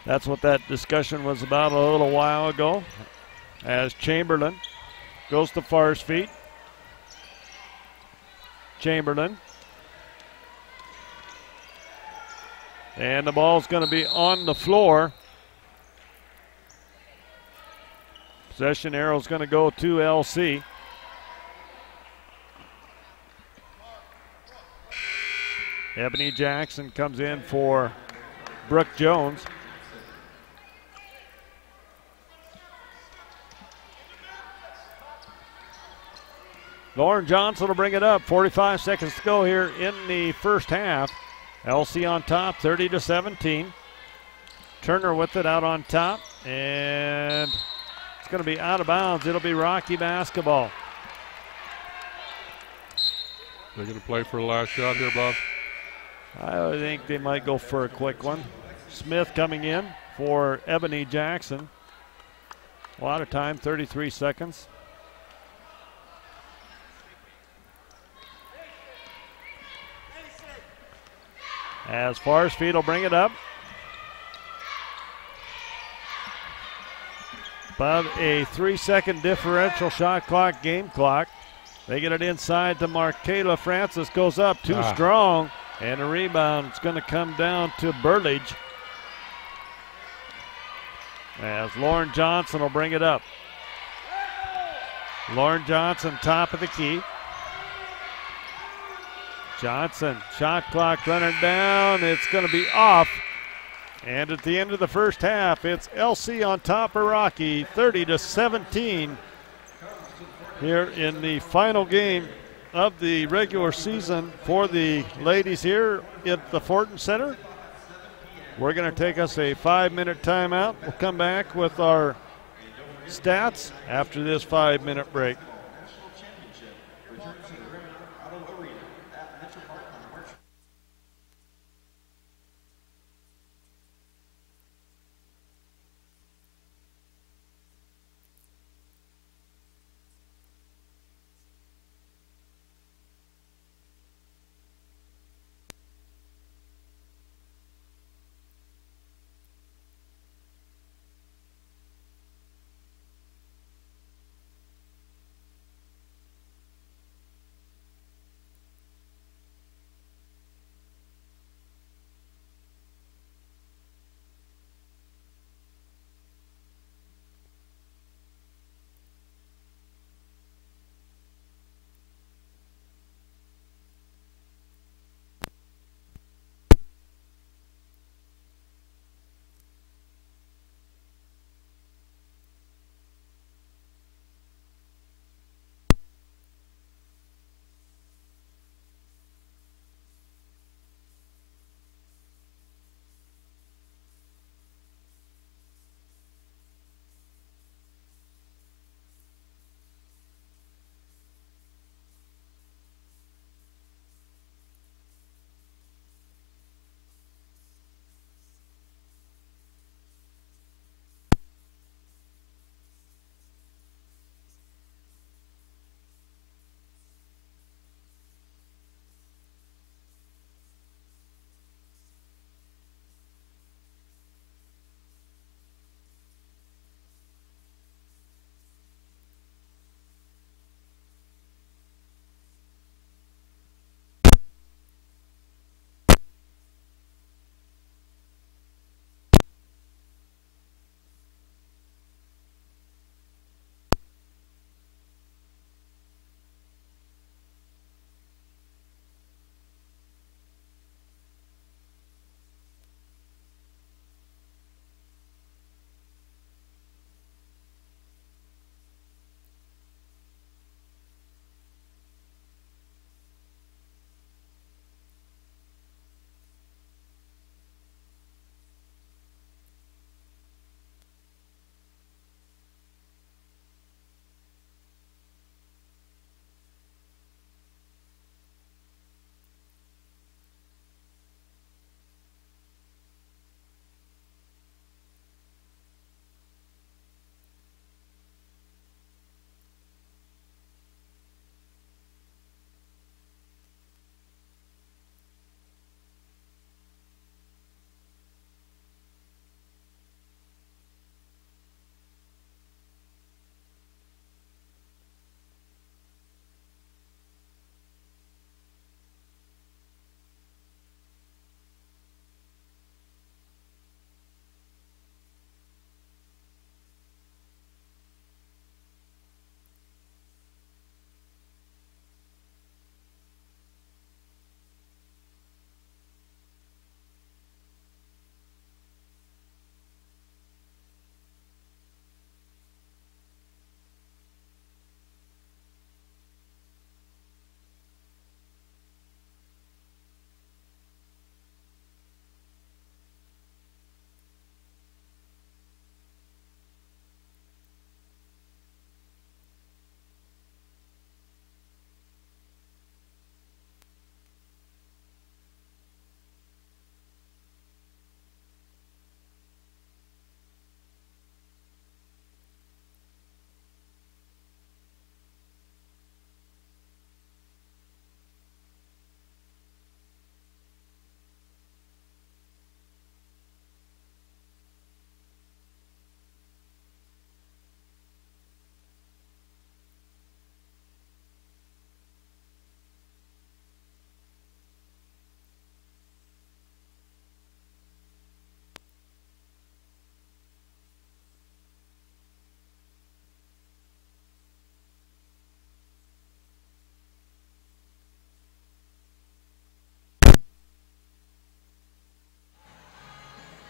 That's what that discussion was about a little while ago. As Chamberlain goes to Farr's feet. Chamberlain. And the ball's going to be on the floor. Possession arrow's going to go to LC. Ebony Jackson comes in for Brooke Jones. Lauren Johnson will bring it up. 45 seconds to go here in the first half. LC on top, 30-17. Turner with it out on top, and it's going to be out of bounds. It'll be Rocky basketball. They're going to play for the last shot here, Bob. I think they might go for a quick one. Smith coming in for Ebony Jackson. A lot of time, 33 seconds. As Farr's feet will bring it up. About a 3-second differential shot clock, game clock. They get it inside to Markayla Francis, goes up too strong, and a rebound. It's going to come down to Burlage. As Lauren Johnson will bring it up. Lauren Johnson, top of the key. Johnson, shot clock running down. It's going to be off. And at the end of the first half, it's LC on top of Rocky, 30-17. Here in the final game of the regular season for the ladies here at the Fortin Center. We're going to take us a 5-minute timeout. We'll come back with our stats after this 5-minute break.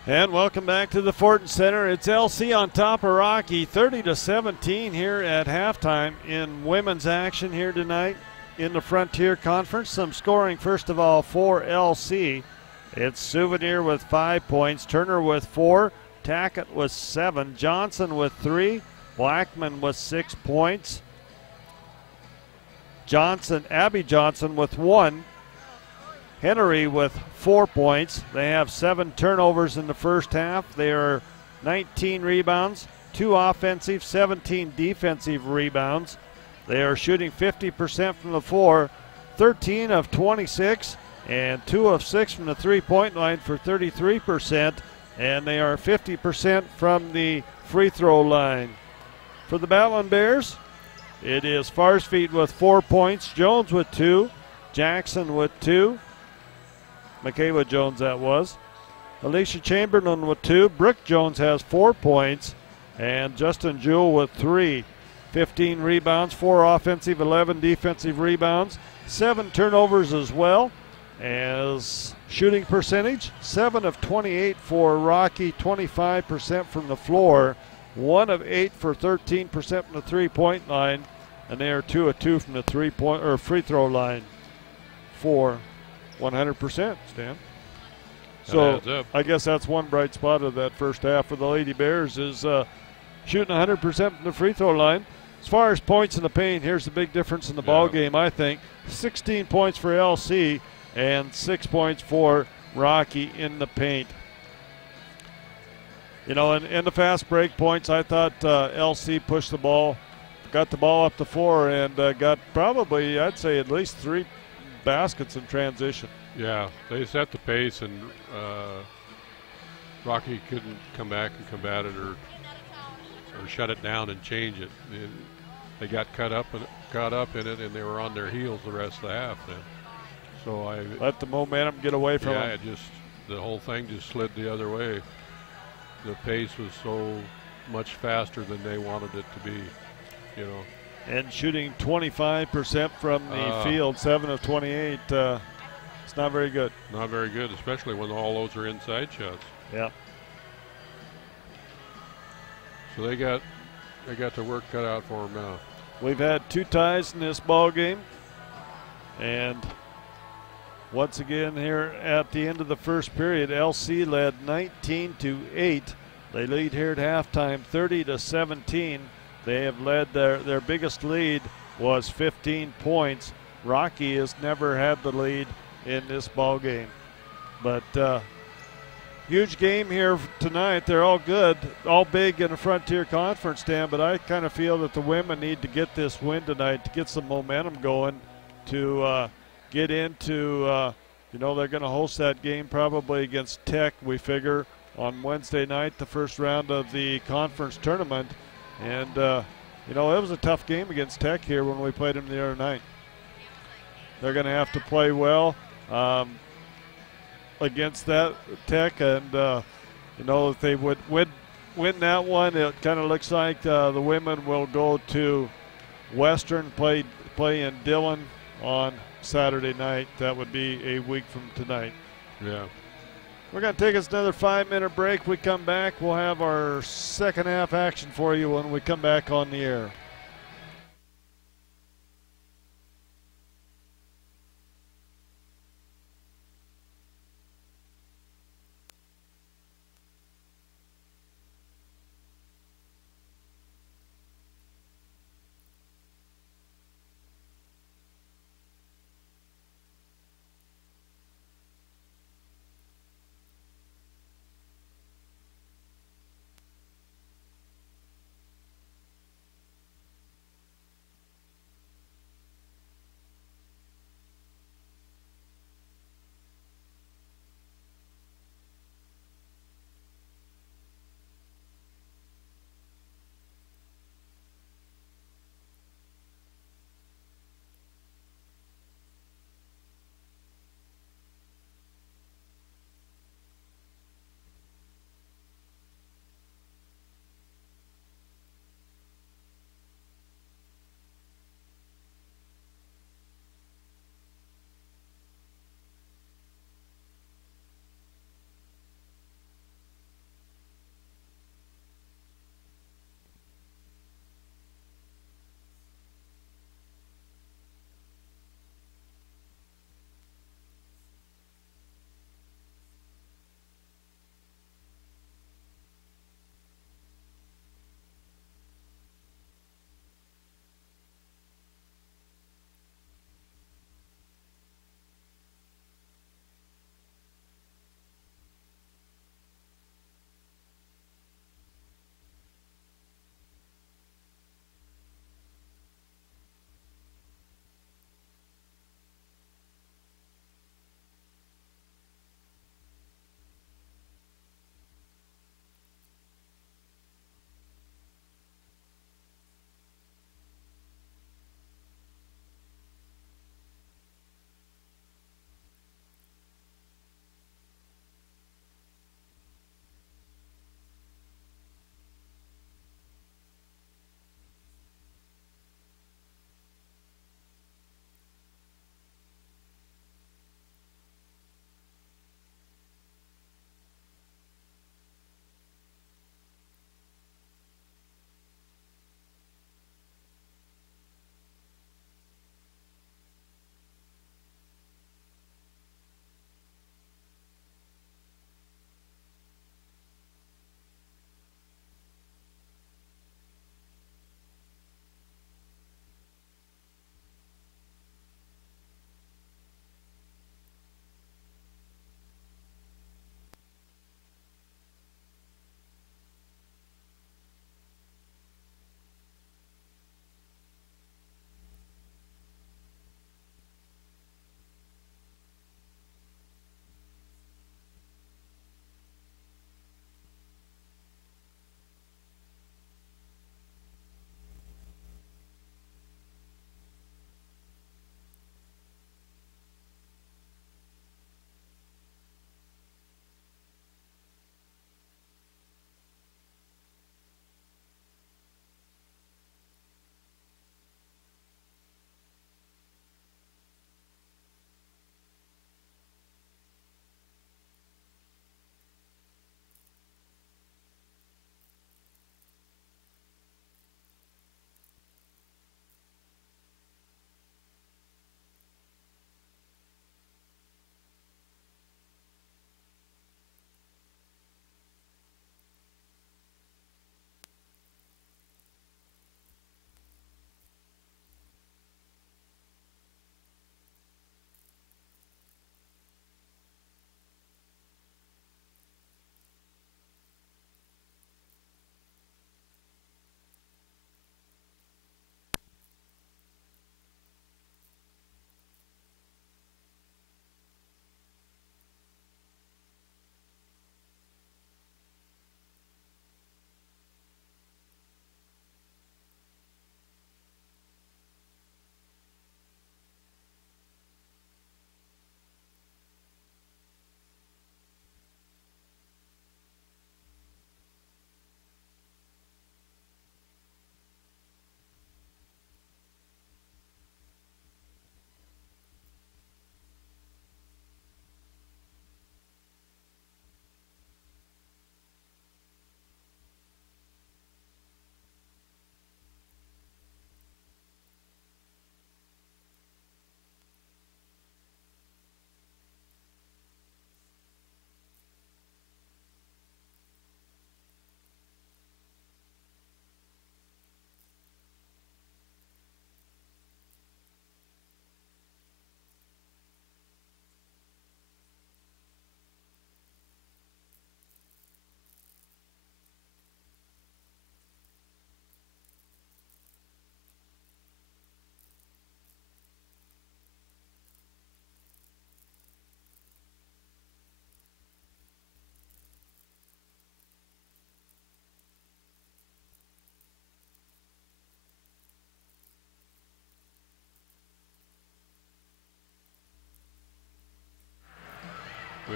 And welcome back to the Fortin Center. It's LC on top of Rocky, 30-17 here at halftime in women's action here tonight in the Frontier Conference. Some scoring, first of all, for LC. It's Souvenir with 5 points, Turner with 4, Tackett with 7, Johnson with 3, Blackman with 6 points, Abby Johnson with 1, Henry with 4 points. They have 7 turnovers in the first half. They are 19 rebounds, 2 offensive, 17 defensive rebounds. They are shooting 50% from the floor, 13 of 26, and 2 of 6 from the three-point line for 33%, and they are 50% from the free throw line. For the Battlin Bears, it is Farsfeet with 4 points, Jones with 2, Jackson with 2, Michaela Jones that was, Alicia Chamberlain with 2, Brooke Jones has 4 points, and Justin Jewell with 3. 15 rebounds, 4 offensive, 11 defensive rebounds, 7 turnovers as well. As shooting percentage, 7 of 28 for Rocky, 25% from the floor, 1 of 8 for 13% from the three-point line, and they are 2 of 2 from the free throw line for 100%, Stan. So I guess that's one bright spot of that first half for the Lady Bears is shooting 100% from the free throw line. As far as points in the paint, here's the big difference in the ball game, I think. 16 points for LC and 6 points for Rocky in the paint. You know, in the fast break points, I thought LC pushed the ball, got the ball up the floor, and got probably, I'd say, at least 3 baskets in transition. Yeah, they set the pace, and Rocky couldn't come back and combat it or shut it down and change it. They got caught up in it, and they were on their heels the rest of the half then. So I let the momentum get away from them. Yeah, the whole thing just slid the other way. The pace was so much faster than they wanted it to be, you know. And shooting 25% from the field, 7 of 28. It's not very good. Not very good, especially when all those are inside shots. Yeah. So they got their work cut out for them now. We've had 2 ties in this ball game, and once again here at the end of the first period, LC led 19-8. They lead here at halftime, 30-17. They have led their biggest lead was 15 points. Rocky has never had the lead in this ball game, but huge game here tonight. They're all good, all big in the Frontier Conference, Dan, but I kind of feel that the women need to get this win tonight to get some momentum going to get into, you know, they're going to host that game probably against Tech, we figure, on Wednesday night, the first round of the conference tournament. And, you know, it was a tough game against Tech here when we played them the other night. They're going to have to play well against that Tech, and you know, if they would win that one, it kind of looks like the women will go to Western, play in Dillon on Saturday night. That would be a week from tonight. Yeah. We're going to take us another 5-minute break. We come back, we'll have our second half action for you when we come back on the air.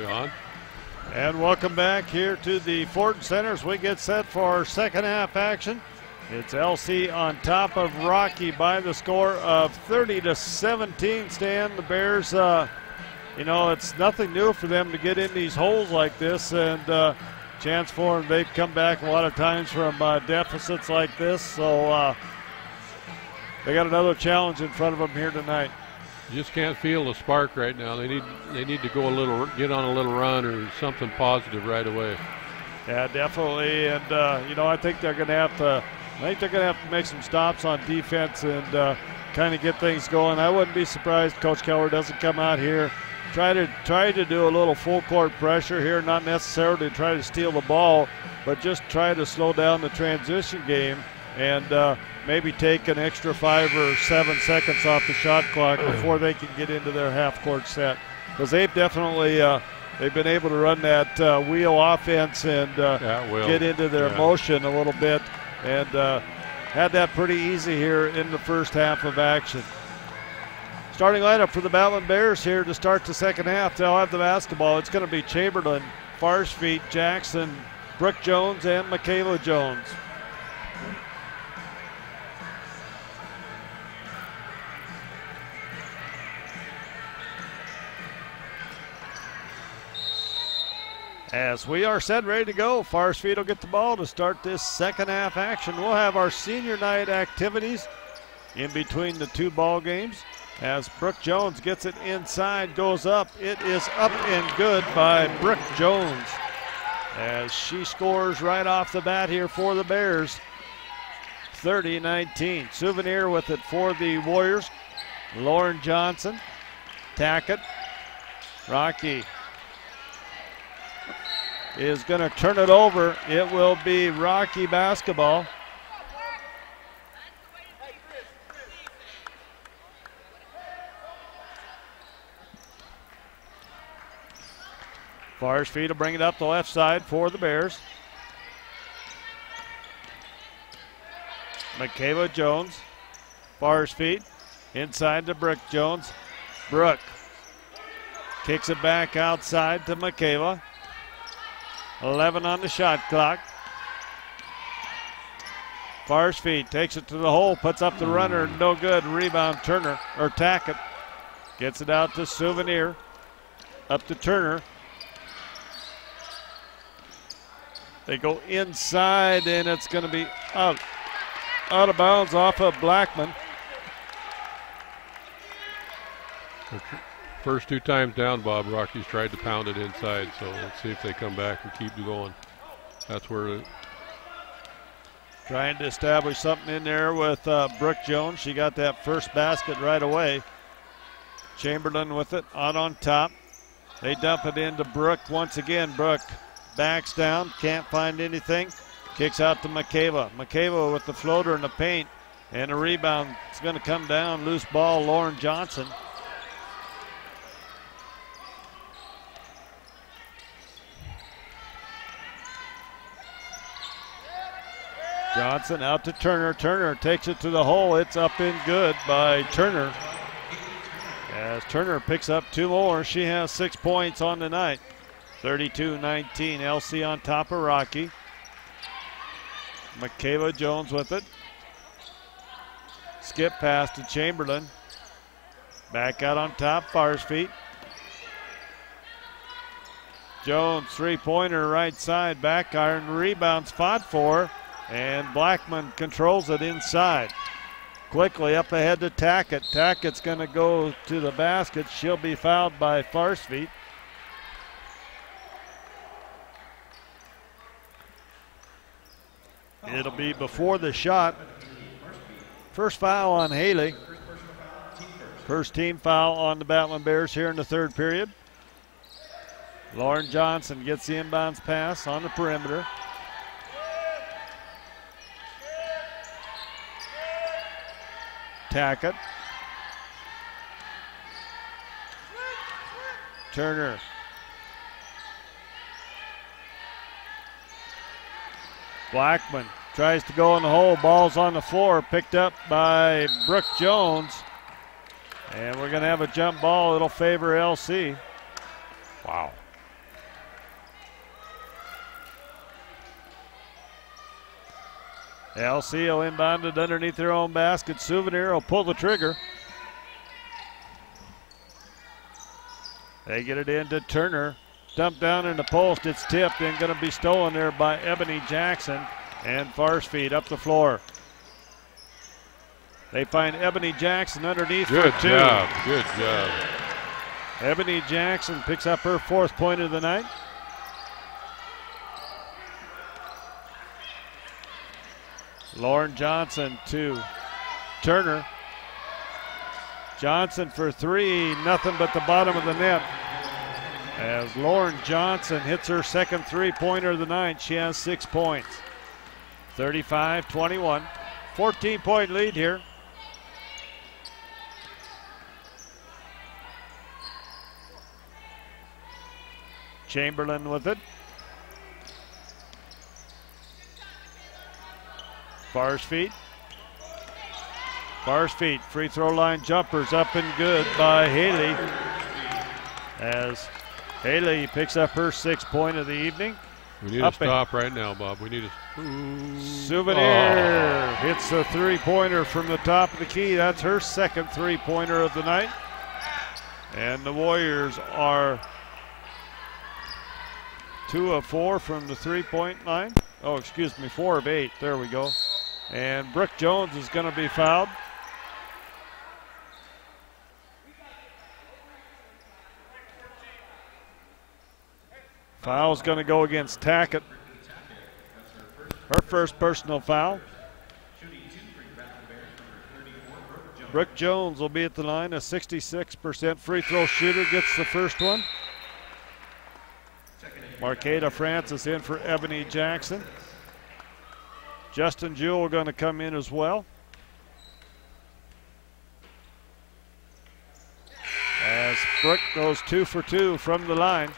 John. And welcome back here to the Fortin Center as we get set for our second half action. It's LC on top of Rocky by the score of 30-17. Stan, the Bears, it's nothing new for them to get in these holes like this, and chance for them. They've come back a lot of times from deficits like this, so they got another challenge in front of them here tonight. You just can't feel the spark right now. They need to get on a little run or something positive right away. Yeah, definitely, and I think they're going to have to. I think they're going to have to make some stops on defense and kind of get things going. I wouldn't be surprised Coach Keller doesn't come out here, try to do a little full court pressure here, not necessarily to try to steal the ball, but just try to slow down the transition game and maybe take an extra 5 or 7 seconds off the shot clock before they can get into their half-court set. Because they've definitely they've been able to run that wheel offense and get into their motion a little bit and had that pretty easy here in the first half of action. Starting lineup for the Battlin Bears here to start the second half. They'll have the basketball. It's going to be Chamberlain, Farsfeet, Jackson, Brooke Jones, and Michaela Jones. As we are set, ready to go, Farsfeet will get the ball to start this second half action. We'll have our senior night activities in between the two ball games. As Brooke Jones gets it inside, goes up. It is up and good by Brooke Jones as she scores right off the bat here for the Bears. 30-19. Souvenir with it for the Warriors. Lauren Johnson, Tackett, Rocky is going to turn it over. It will be Rocky basketball. Farsfeet will bring it up the left side for the Bears. Michaela Jones, Farsfeet, inside to Brooke Jones. Brooke kicks it back outside to Michaela. 11 on the shot clock. Farsfeet takes it to the hole, puts up the runner, no good. Rebound Tackett. Gets it out to Souvenir. Up to Turner. They go inside, and it's going to be out of bounds off of Blackman. First 2 times down, Bob, Rockies tried to pound it inside, so let's see if they come back and keep going. That's where trying to establish something in there with Brooke Jones. She got that first basket right away. Chamberlain with it out on top. They dump it into Brooke once again. Brooke backs down, can't find anything. Kicks out to Michaela. Michaela with the floater in the paint, and a rebound. It's going to come down. Loose ball, Lauren Johnson. Johnson out to Turner. Turner takes it to the hole. It's up and good by Turner. As Turner picks up 2 more, she has 6 points on the night. 32-19, LC on top of Rocky. Michaela Jones with it. Skip pass to Chamberlain. Back out on top, Farsfeet. Jones, 3-pointer right side, back iron, rebounds fought for, and Blackman controls it inside. Quickly up ahead to Tackett. Tackett's going to go to the basket. She'll be fouled by Farsfeet. It'll be before the shot. First foul on Haley. First team foul on the Battlin Bears here in the third period. Lauren Johnson gets the inbounds pass on the perimeter. Tackett. Turner. Blackman tries to go in the hole. Ball's on the floor. Picked up by Brooke Jones. And we're going to have a jump ball. It'll favor LC. Wow. LC will inbound it underneath their own basket. Souvenir will pull the trigger. They get it into Turner. Dumped down in the post. It's tipped and going to be stolen there by Ebony Jackson. And Farsfeed up the floor. They find Ebony Jackson underneath for two. Good job. Ebony Jackson picks up her 4th point of the night. Lauren Johnson to Turner. Johnson for 3, nothing but the bottom of the net. As Lauren Johnson hits her 2nd 3-pointer of the night, she has 6 points. 35-21, 14-point lead here. Chamberlain with it. Farsfeed. Farsfeed, free throw line jumpers up and good by Haley. As Haley picks up her 6th point of the evening. We need to stop right now, Bob. We need to. Souvenir hits the 3-pointer from the top of the key. That's her 2nd 3-pointer of the night. And the Warriors are 2 of 4 from the 3-point line. Oh, excuse me, 4 of 8. There we go. And Brooke Jones is going to be fouled. Foul's going to go against Tackett. Her first personal foul. Brooke Jones will be at the line. A 66% free throw shooter gets the first one. Marqueta Francis in for Ebony Jackson. Justin Jewell going to come in as well. As Brooke goes 2 for 2 from the line.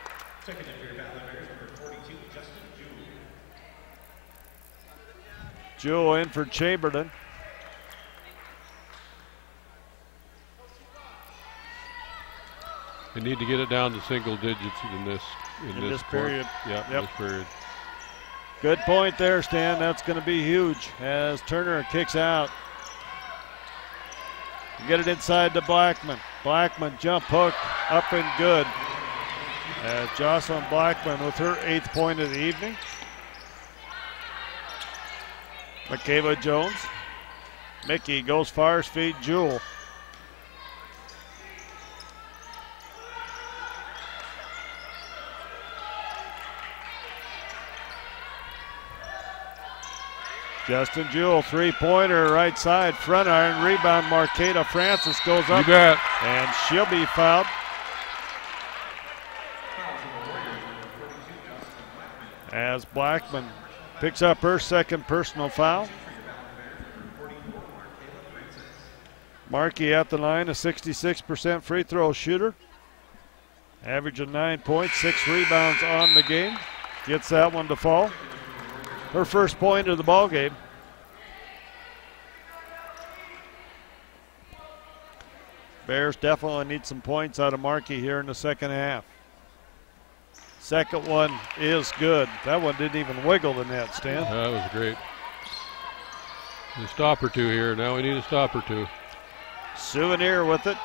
Jewell in for Chamberlain. They need to get it down to single digits in this period. Yeah, yep. This period. Good point there, Stan. That's going to be huge as Turner kicks out. Get it inside to Blackman. Blackman jump hook up and good. As Jocelyn Blackman with her 8th point of the evening. Michaela Jones. Mickey goes Farsfeed. Jewell. Justin Jewell, 3-pointer, right side, front iron, rebound. Marqueta Francis goes up. You bet. And she'll be fouled. As Blackman picks up her 2nd personal foul. Markey at the line, a 66% free throw shooter. Average of 9 points, 6 rebounds on the game. Gets that one to fall. Her first point of the ball game. Bears definitely need some points out of Markey here in the 2nd half. Second one is good. That one didn't even wiggle the net, Stan. That was great. A stop or two here. Now we need a stop or two. Souvenir with it.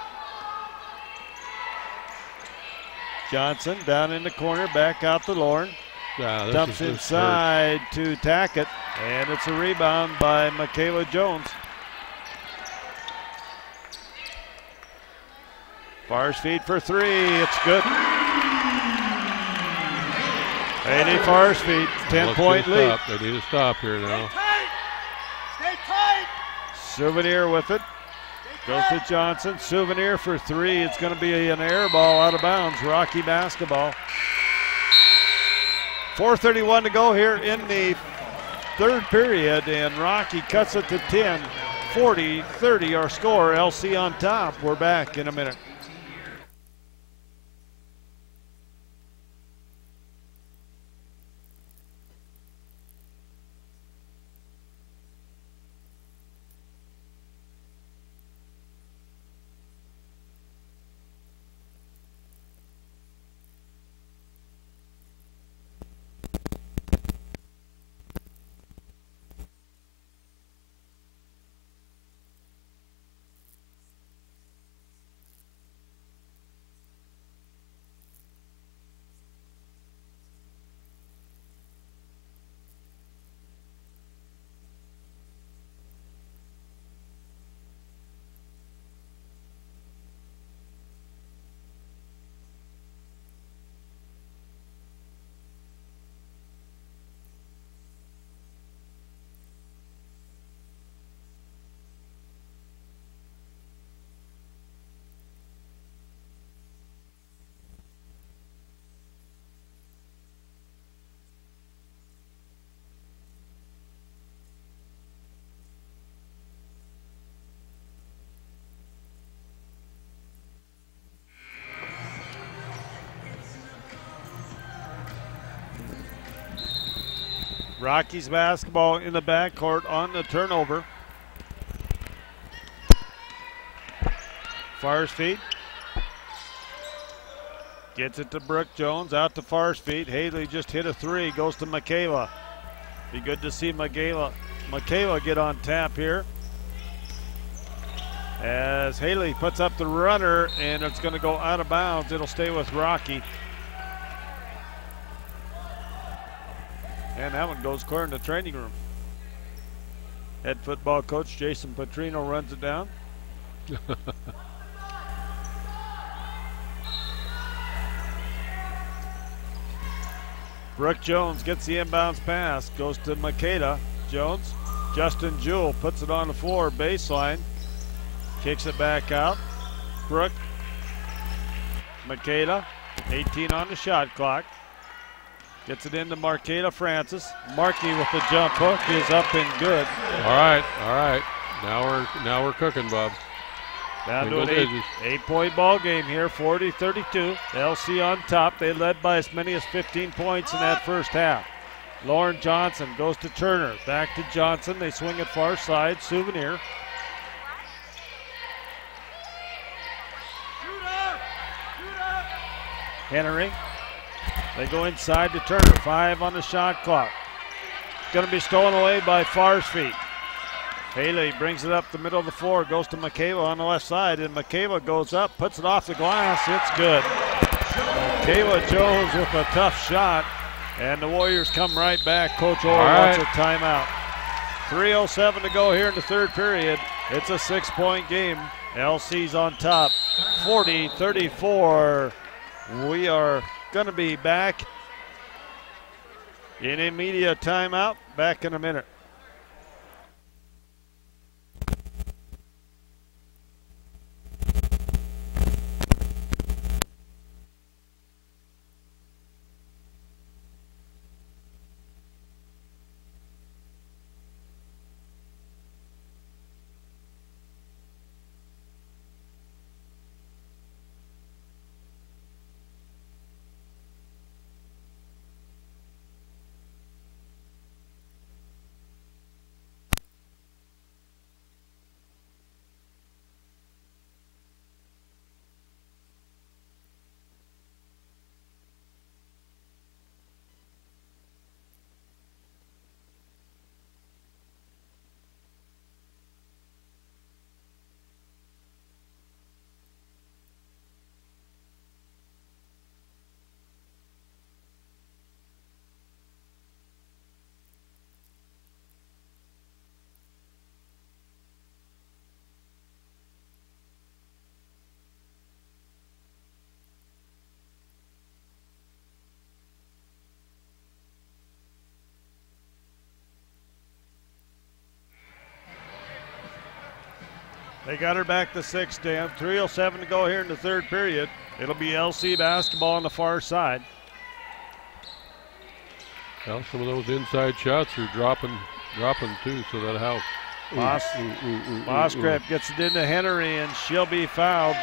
Johnson down in the corner, back out to Lauren. Dumps inside to Tackett, and it's a rebound by Michaela Jones. Farsfeed for 3, it's good. Haley Farsfeed, 10-point lead. They need to stop here now. Stay tight. Souvenir with it. Goes to Johnson. Souvenir for 3. It's going to be an air ball out of bounds. Rocky basketball. 4:31 to go here in the 3rd period, and Rocky cuts it to 10. 40-30 our score. LC on top. We're back in a minute. Rockies basketball in the backcourt on the turnover. Far's feet. Gets it to Brooke Jones, out to Far's feet. Haley just hit a three, goes to Michaela. Be good to see Michaela get on tap here. As Haley puts up the runner, and it's going to go out of bounds. It'll stay with Rocky. And that one goes clear in the training room. Head football coach Jason Petrino runs it down. Brooke Jones gets the inbounds pass, goes to Makeda. Jones, Justin Jewell puts it on the floor, baseline, kicks it back out. Brooke, Makeda, 18 on the shot clock. Gets it into Marqueta Francis. Markey with the jump hook is up and good. All right. Now we're cooking, Bob. Down to an eight-point ball game here, 40-32. LC on top. They led by as many as 15 points in that first half. Lauren Johnson goes to Turner. Back to Johnson. They swing it far side. Souvenir. Henry. They go inside to Turner. 5 on the shot clock. It's going to be stolen away by Far's feet. Haley brings it up the middle of the floor, goes to Michaela on the left side, and Michaela goes up, puts it off the glass. It's good. Michaela Jones with a tough shot, and the Warriors come right back. Coach Orr wants a timeout. 3:07 to go here in the third period. It's a 6-point game. LC's on top, 40-34. We are going to be back in a media timeout. Back in a minute. They got her back to 6, Dan. 3:07 to go here in the third period. It'll be LC basketball on the far side. Well, some of those inside shots are dropping too, so that helps. Moskrepp gets it into Henry, and she'll be fouled.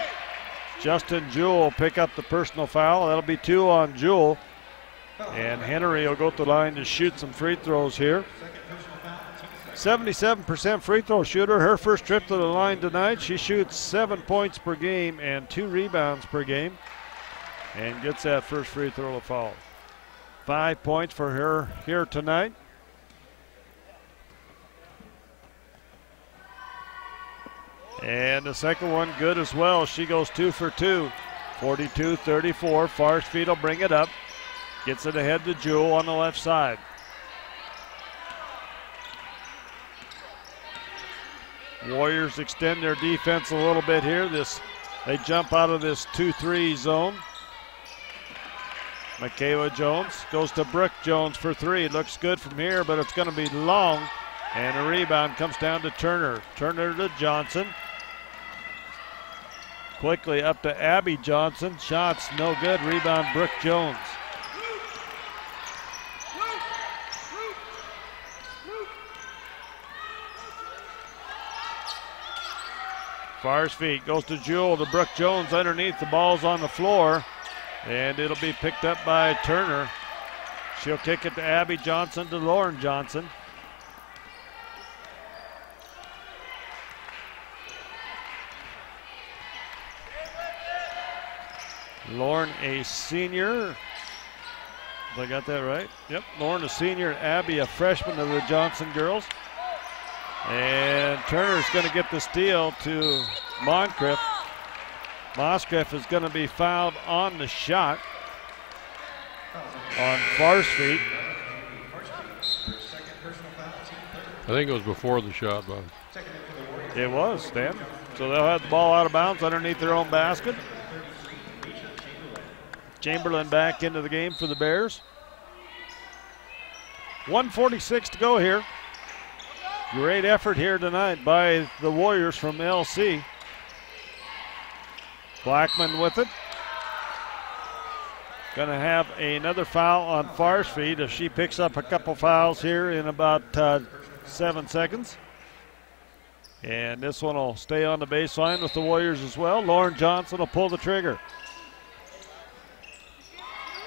Justin Jewell pick up the personal foul. That'll be 2 on Jewell. And Henry will go to the line to shoot some free throws here. 77% free throw shooter. Her first trip to the line tonight. She shoots 7 points per game and 2 rebounds per game, and gets that first free throw to fall. 5 points for her here tonight. And the second one good as well. She goes 2 for 2. 42-34. Far's feet will bring it up. Gets it ahead to Jewell on the left side. Warriors extend their defense a little bit here. They jump out of this 2-3 zone. Michaela Jones goes to Brooke Jones for 3. Looks good from here, but it's going to be long. And a rebound comes down to Turner. Turner to Johnson. Quickly up to Abby Johnson. Shots no good. Rebound Brooke Jones. Far's feet goes to Jewell, to Brooke Jones underneath. The ball's on the floor, and it'll be picked up by Turner. She'll kick it to Abby Johnson to Lauren Johnson. Lauren, a senior. Have I got that right? Yep, Lauren, a senior. Abby, a freshman of the Johnson girls. And Turner's going to get the steal to Moncrief. Moncrief is going to be fouled on the shot on Far's feet. I think it was before the shot, Bob. It was, Stan. So they'll have the ball out of bounds underneath their own basket. Chamberlain back into the game for the Bears. 1:46 to go here. Great effort here tonight by the Warriors from LC. Blackman with it. Going to have another foul on Far's feet if she picks up a couple fouls here in about 7 seconds. And this one will stay on the baseline with the Warriors as well. Lauren Johnson will pull the trigger.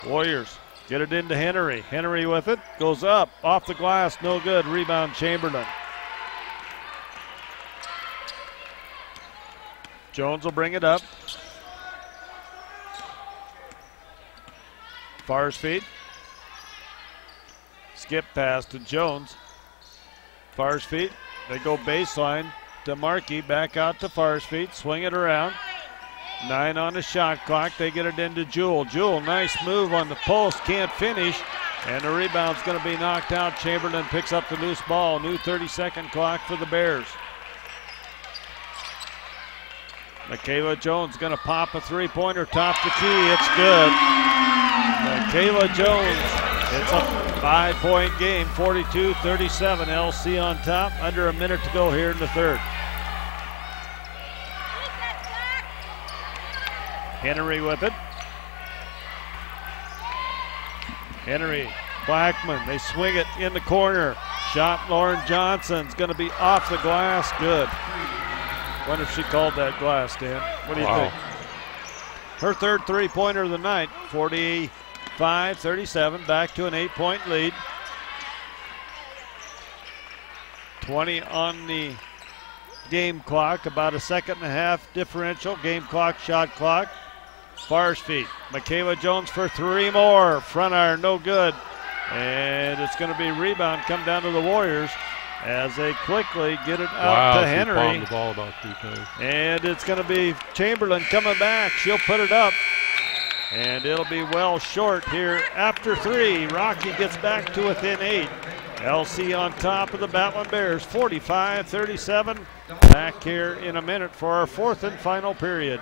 Warriors get it into Henry. Henry with it. Goes up. Off the glass. No good. Rebound Chamberlain. Jones will bring it up. Far's feet. Skip pass to Jones. Far's feet. They go baseline to Markey. Back out to Far's feet. Swing it around. 9 on the shot clock. They get it into Jewel. Jewel, nice move on the post. Can't finish. And the rebound's going to be knocked out. Chamberlain picks up the loose ball. New 30-second clock for the Bears. Michaela Jones going to pop a three-pointer top the key. It's good. Michaela Jones. It's a 5-point game. 42-37. LC on top. Under a minute to go here in the third. Henry with it. Henry, Blackman, they swing it in the corner. Shot Lauren Johnson's going to be off the glass. Good. Wonder if she called that glass, Dan. What do you think? Her third three-pointer of the night. 45-37, back to an 8-point lead. 20 on the game clock, about a second and a half differential. Game clock, shot clock. Far's feet. Michaela Jones for three more. Front iron, no good. And it's going to be rebound, come down to the Warriors as they quickly get it out to Henry. Wow, she palmed the ball about 3 times. And it's going to be Chamberlain coming back. She'll put it up. And it'll be well short here after 3. Rocky gets back to within 8. LC on top of the Battlin Bears, 45-37. Back here in a minute for our fourth and final period.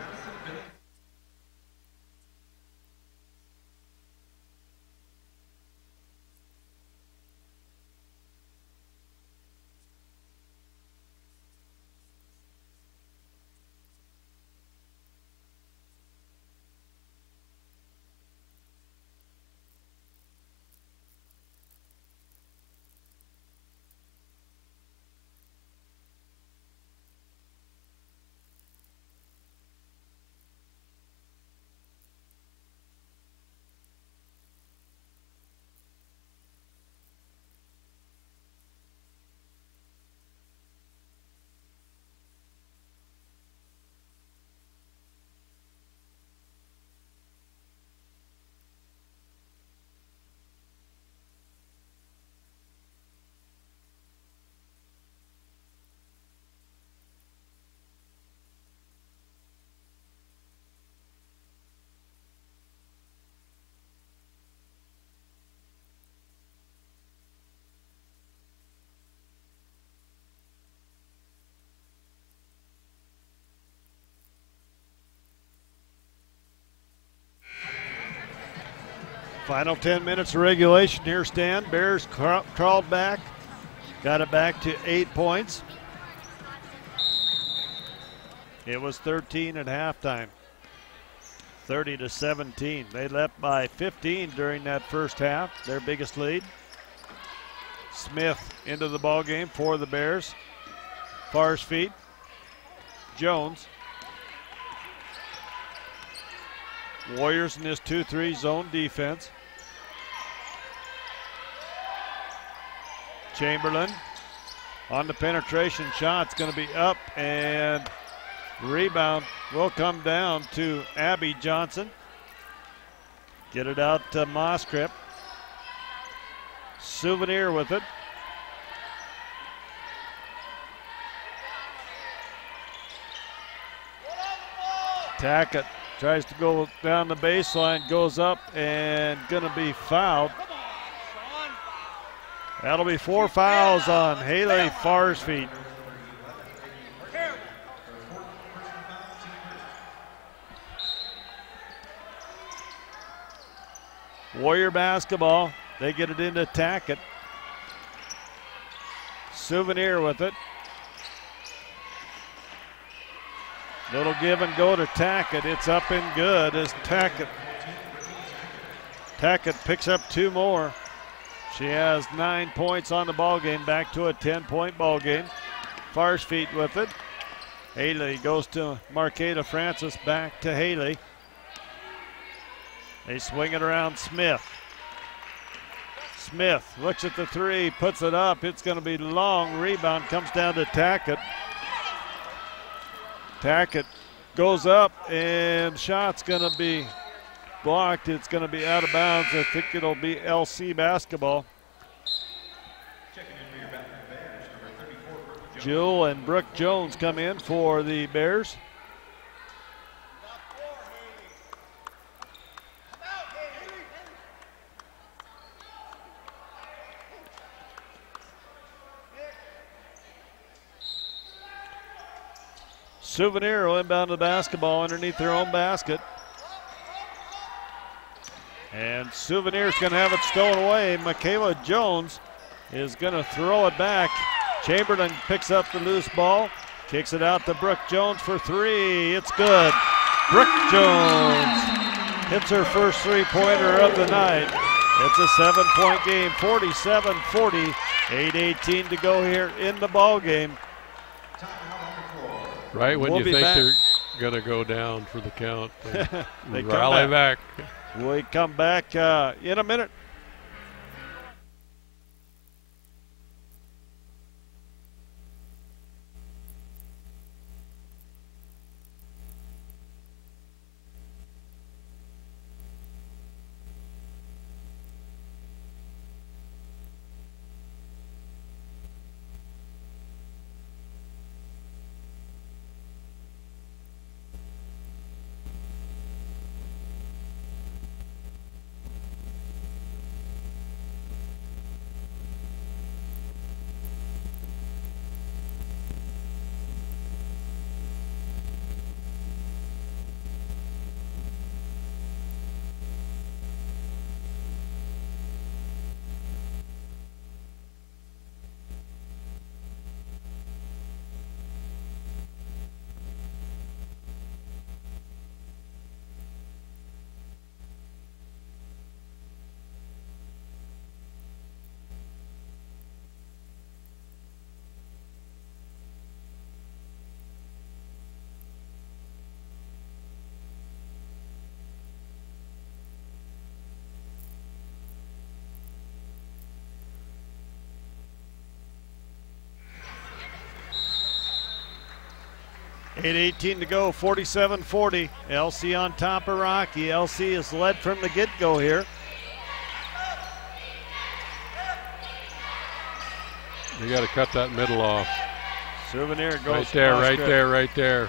Final 10 minutes of regulation here, Stan. Bears crawled back, got it back to 8 points. It was 13 at halftime, 30-17. They left by 15 during that first half, their biggest lead. Smith into the ball game for the Bears. Far's feet. Jones. Warriors in this 2-3 zone defense. Chamberlain on the penetration shot. It's going to be up, and rebound will come down to Abby Johnson. Get it out to Moskrip. Souvenir with it. Tackett tries to go down the baseline, goes up, and gonna be fouled. That'll be 4 fouls on Haley Farsfeet. Warrior basketball. They get it into Tackett. Souvenir with it. Little give and go to Tackett. It's up and good as Tackett picks up 2 more. She has 9 points on the ball game, back to a 10-point ball game. Farsfeet with it. Haley goes to Marqueta Francis, back to Haley. They swing it around Smith. Smith looks at the 3, puts it up. It's going to be long. Rebound comes down to Tackett. Tackett goes up, and shot's going to be blocked. It's going to be out of bounds. I think it'll be LC basketball. Jill and Brooke Jones come in for the Bears. Souvenir will inbound the basketball underneath their own basket. And Souvenir's going to have it stolen away. Michaela Jones is going to throw it back. Chamberlain picks up the loose ball, kicks it out to Brooke Jones for 3. It's good. Brooke Jones hits her first 3-pointer of the night. It's a 7-point game, 47-40, 8:18 to go here in the ball game. Right when you think they're going to go down for the count, they rally back. We come back in a minute. .818 to go, 47-40. LC on top of Rocky. LC is led from the get-go here. You got to cut that middle off. Souvenir goes right there, right there, right there.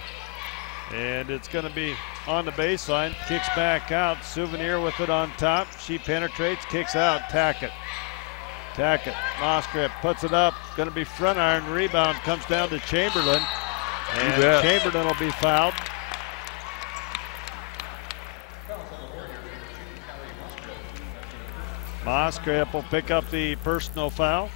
And it's going to be on the baseline. Kicks back out. Souvenir with it on top. She penetrates, kicks out. Tackett. Moskrip puts it up. Going to be front iron. Rebound comes down to Chamberlain. And Chamberlain will be fouled. Moskrip will pick up the personal foul.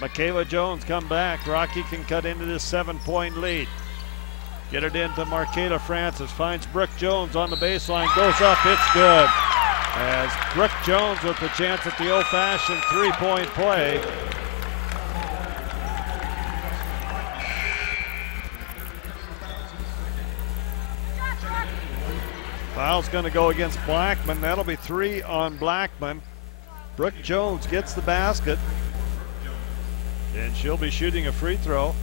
Michaela Jones come back. Rocky can cut into this 7-point lead. Get it into Marqueta Francis. Finds Brooke Jones on the baseline. Goes up. It's good. As Brooke Jones with the chance at the old-fashioned 3-point play. Foul's going to go against Blackman. That'll be 3 on Blackman. Brooke Jones gets the basket, and she'll be shooting a free throw.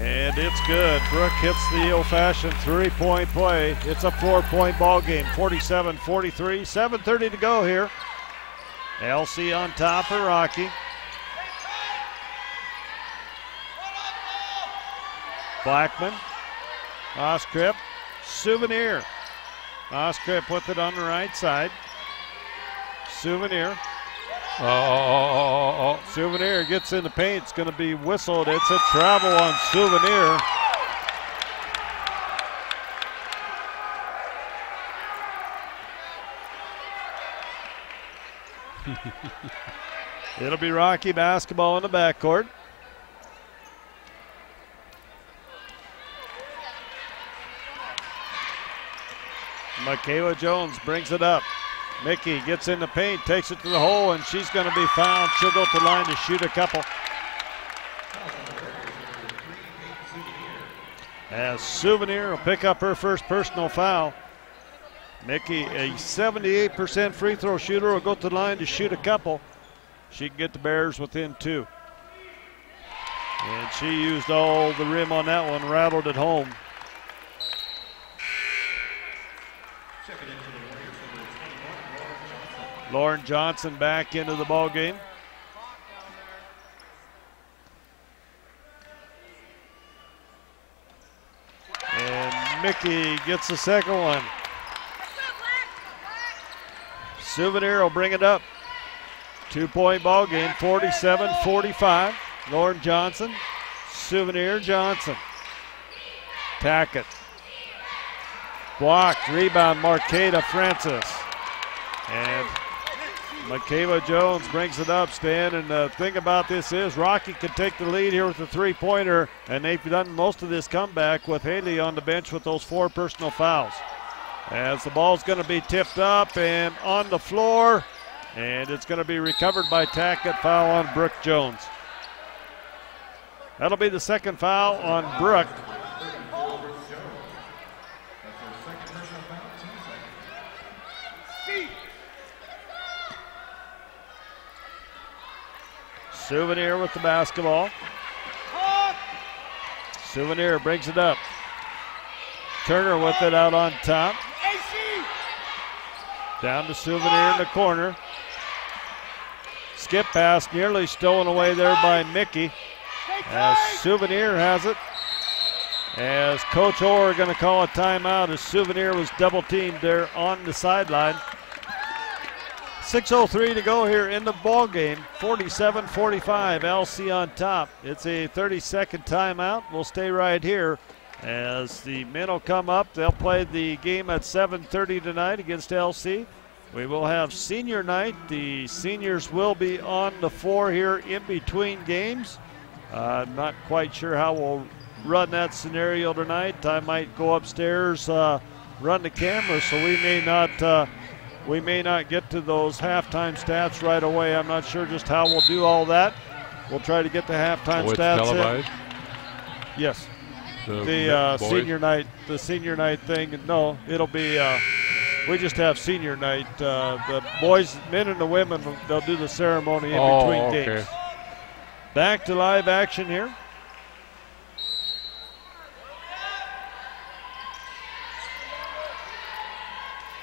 And it's good. Brooke hits the old-fashioned three-point play. It's a 4-point ball game, 47-43, 7:30 to go here. LC on top of Rocky. Blackman, Oskrip, Souvenir. Oskrip with it on the right side. Souvenir. Souvenir gets in the paint. It's going to be whistled. It's a travel on Souvenir. It'll be Rocky basketball in the backcourt. Michaela Jones brings it up. Mickey gets in the paint, takes it to the hole, and she's going to be fouled. She'll go to the line to shoot a couple. As Souvenir will pick up her first personal foul. Mickey, a 78% free throw shooter, will go to the line to shoot a couple. She can get the Bears within 2. And she used all the rim on that one, rattled it home. Lauren Johnson back into the ball game. And Mickey gets the second one. Souvenir will bring it up. 2-point ball game, 47-45. Lauren Johnson, Souvenir Johnson. Tackett. Blocked, rebound, Marqueta Francis. And Michaela Jones brings it up, Stan, and the thing about this is Rocky can take the lead here with a three-pointer, and they've done most of this comeback with Haley on the bench with those 4 personal fouls. As the ball's going to be tipped up and on the floor, and it's going to be recovered by Tackett. Foul on Brooke Jones. That'll be the second foul on Brooke. Souvenir with the basketball. Souvenir brings it up. Turner with it out on top. Down to Souvenir in the corner. Skip pass nearly stolen away there by Mickey. As Souvenir has it. As Coach Orr going to call a timeout as Souvenir was double teamed there on the sideline. 6:03 to go here in the ball game. 47-45, LC on top. It's a 30-second timeout. We'll stay right here as the men will come up. They'll play the game at 7:30 tonight against LC. We will have senior night. The seniors will be on the floor here in between games. Not quite sure how we'll run that scenario tonight. I might go upstairs, run the camera, so we may not get to those halftime stats right away. I'm not sure just how we'll do all that. We'll try to get the halftime stats televised? in. Yes. The senior night thing. No, it'll be. We just have senior night. The boys, men, and the women, they'll do the ceremony in between games. Back to live action here.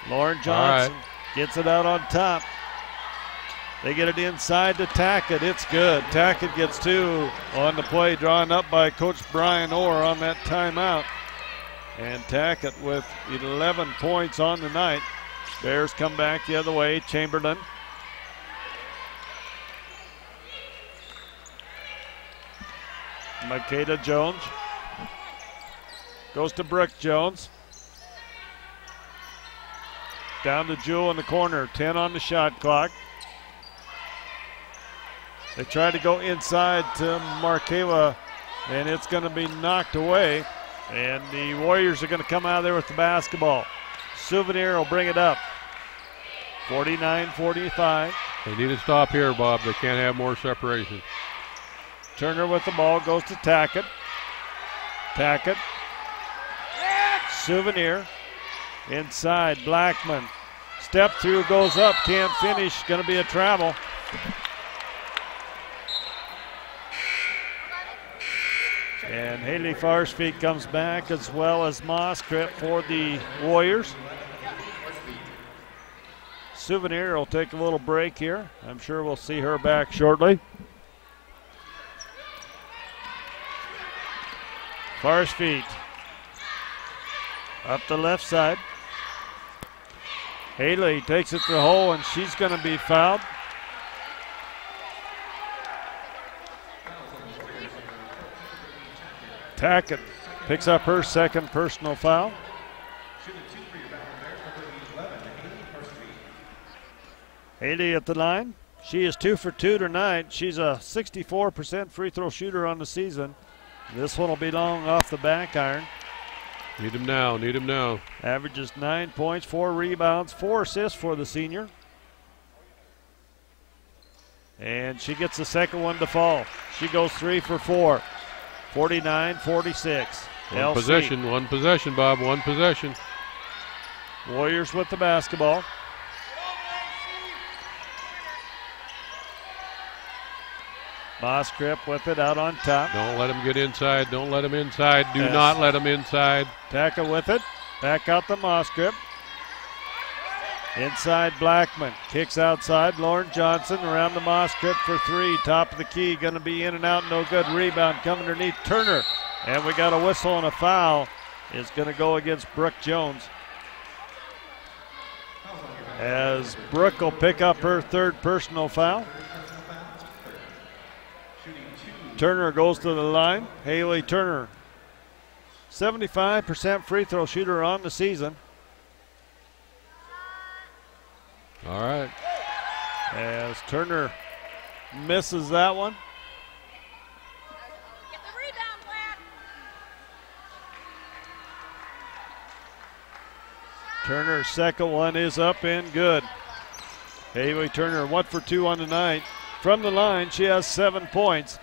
Lauren Johnson gets it out on top. They get it inside to Tackett. It's good. Tackett gets 2 on the play, drawn up by Coach Brian Orr on that timeout. And Tackett with 11 points on the night. Bears come back the other way. Chamberlain. Makeda Jones. Goes to Brooke Jones. Down to Jewel in the corner. 10 on the shot clock. They try to go inside to Markeva, and it's going to be knocked away. And the Warriors are going to come out of there with the basketball. Souvenir will bring it up. 49-45. They need to stop here, Bob. They can't have more separation. Turner with the ball goes to Tackett. Tackett. Souvenir. Inside, Blackman. Step through, goes up, can't finish. Going to be a travel. And Haley Farsfeet comes back, as well as Moskrip for the Warriors. Souvenir will take a little break here. I'm sure we'll see her back shortly. Farsfeet up the left side. Haley takes it to the hole, and she's going to be fouled. Tackett picks up her second personal foul. Haley at the line. She is 2 for 2 tonight. She's a 64% free throw shooter on the season. This one will be long off the back iron. Need him now, need him now. Averages 9 points, 4 rebounds, 4 assists for the senior. And she gets the second one to fall. She goes 3 for 4. 49-46. One possession, Bob, one possession. Warriors with the basketball. Moskrip with it out on top. Don't let him get inside. Don't let him inside. Do not let him inside. Tackett with it. Back out to Moskrip. Inside Blackman. Kicks outside. Lauren Johnson around the Moskrip for 3. Top of the key. Going to be in and out. No good. Rebound coming underneath Turner. And we got a whistle and a foul. Is going to go against Brooke Jones. As Brooke will pick up her third personal foul. Turner goes to the line. Haley Turner, 75% free throw shooter on the season. All right. As Turner misses that one. Get the rebound, Black. Turner's second one is up and good. Haley Turner 1 for 2 on the night. From the line, she has 7 points.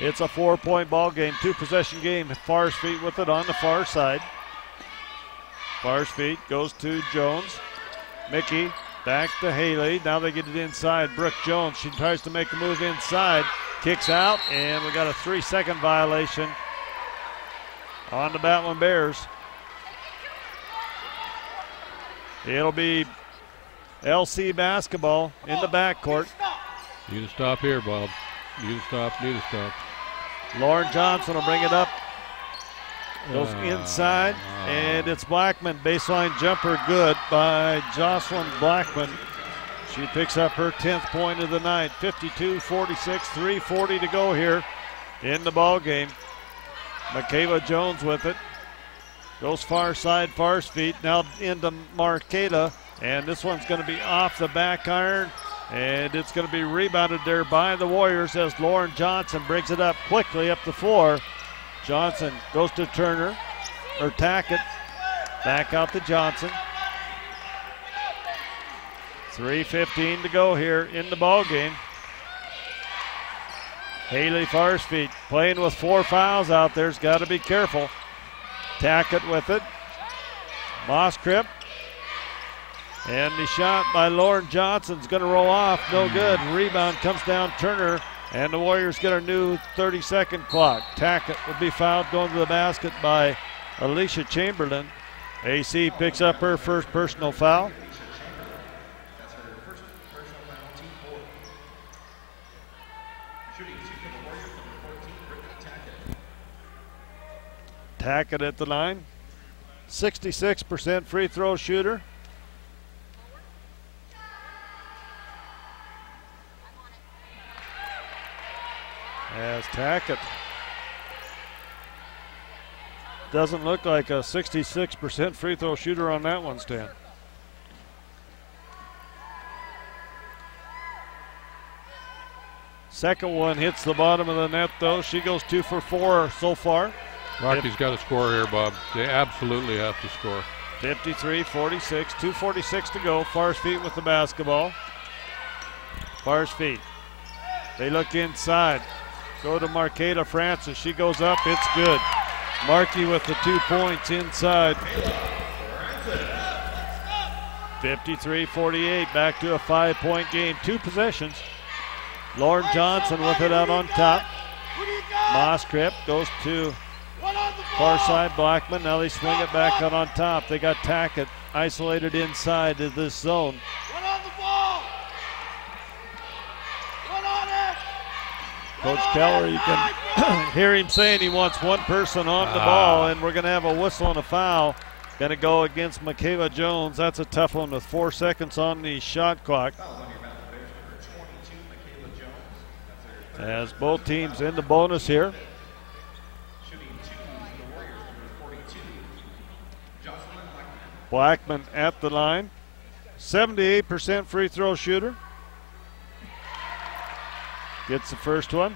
It's a 4-point ball game, 2-possession game. Farsfeet with it on the far side. Farsfeet goes to Jones. Mickey back to Haley. Now they get it inside. Brooke Jones, she tries to make a move inside. Kicks out, and we got a 3-second violation on the Battlin Bears. It'll be LC basketball in the backcourt. Need to stop here, Bob. Need to stop, need to stop. Lauren Johnson will bring it up. Goes inside, and it's Blackman. Baseline jumper good by Jocelyn Blackman. She picks up her 10th point of the night. 52-46, 3:40 to go here in the ball game. Michaela Jones with it. Goes far side, Farsfeet. Now into Marqueta, and this one's going to be off the back iron. And it's going to be rebounded there by the Warriors as Lauren Johnson brings it up quickly up the floor. Johnson goes to Turner, or Tackett. Back out to Johnson. 3:15 to go here in the ball game. Haley Farsfeet playing with 4 fouls out there. Has got to be careful. Tackett with it. Moskrip. And the shot by Lauren Johnson's going to roll off. No good. Rebound comes down Turner. And the Warriors get a new 30-second clock. Tackett would be fouled going to the basket by Alicia Chamberlain. AC picks up her first personal foul. Tackett at the line. 66% free throw shooter. As Tackett doesn't look like a 66% free throw shooter on that one, Stan. Second one hits the bottom of the net, though. She goes 2 for 4 so far. Rocky's got to score here, Bob. They absolutely have to score. 53-46, 2:46 to go. Farsfeet with the basketball. Farsfeet. They look inside. Go to Marqueta Francis. She goes up. It's good. Markey with the 2 points inside. 53-48, back to a 5-point game. 2 possessions. Lauren Johnson with it out on top. Moskrip goes to far side, Blackman. Now they swing it back out on top. They got Tackett isolated inside of this zone. Coach Keller, you can hear him saying he wants one person on the ball, and we're going to have a whistle and a foul. Going to go against Michaela Jones. That's a tough one with 4 seconds on the shot clock. As both teams in the bonus here. Blackman at the line. 78% free throw shooter. Gets the first one.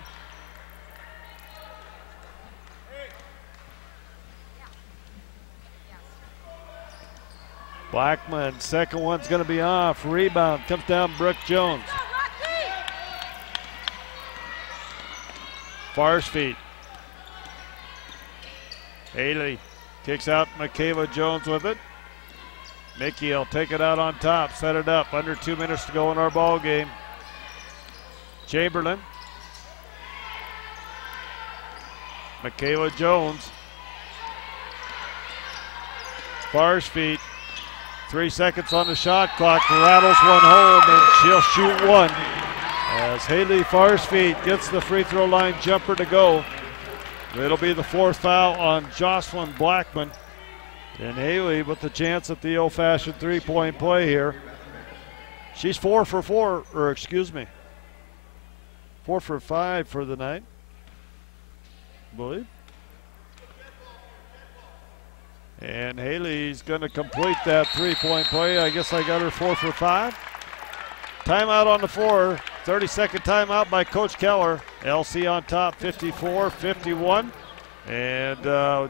Blackman, second one's going to be off. Rebound comes down Brooke Jones. Far's feet. Haley kicks out Michaela Jones with it. Mickey will take it out on top, set it up. Under 2 minutes to go in our ball game. Chamberlain. Michaela Jones. Far's feet. 3 seconds on the shot clock. Rattles one home, and she'll shoot one. As Haley Far's feet gets the free throw line jumper to go. It'll be the 4th foul on Jocelyn Blackman. And Haley with the chance at the old-fashioned 3-point play here. She's 4 for 5 for the night, I believe. And Haley's going to complete that 3-point play. I guess I got her 4 for 5. Timeout on the floor. 30-second timeout by Coach Keller. LC on top, 54-51. And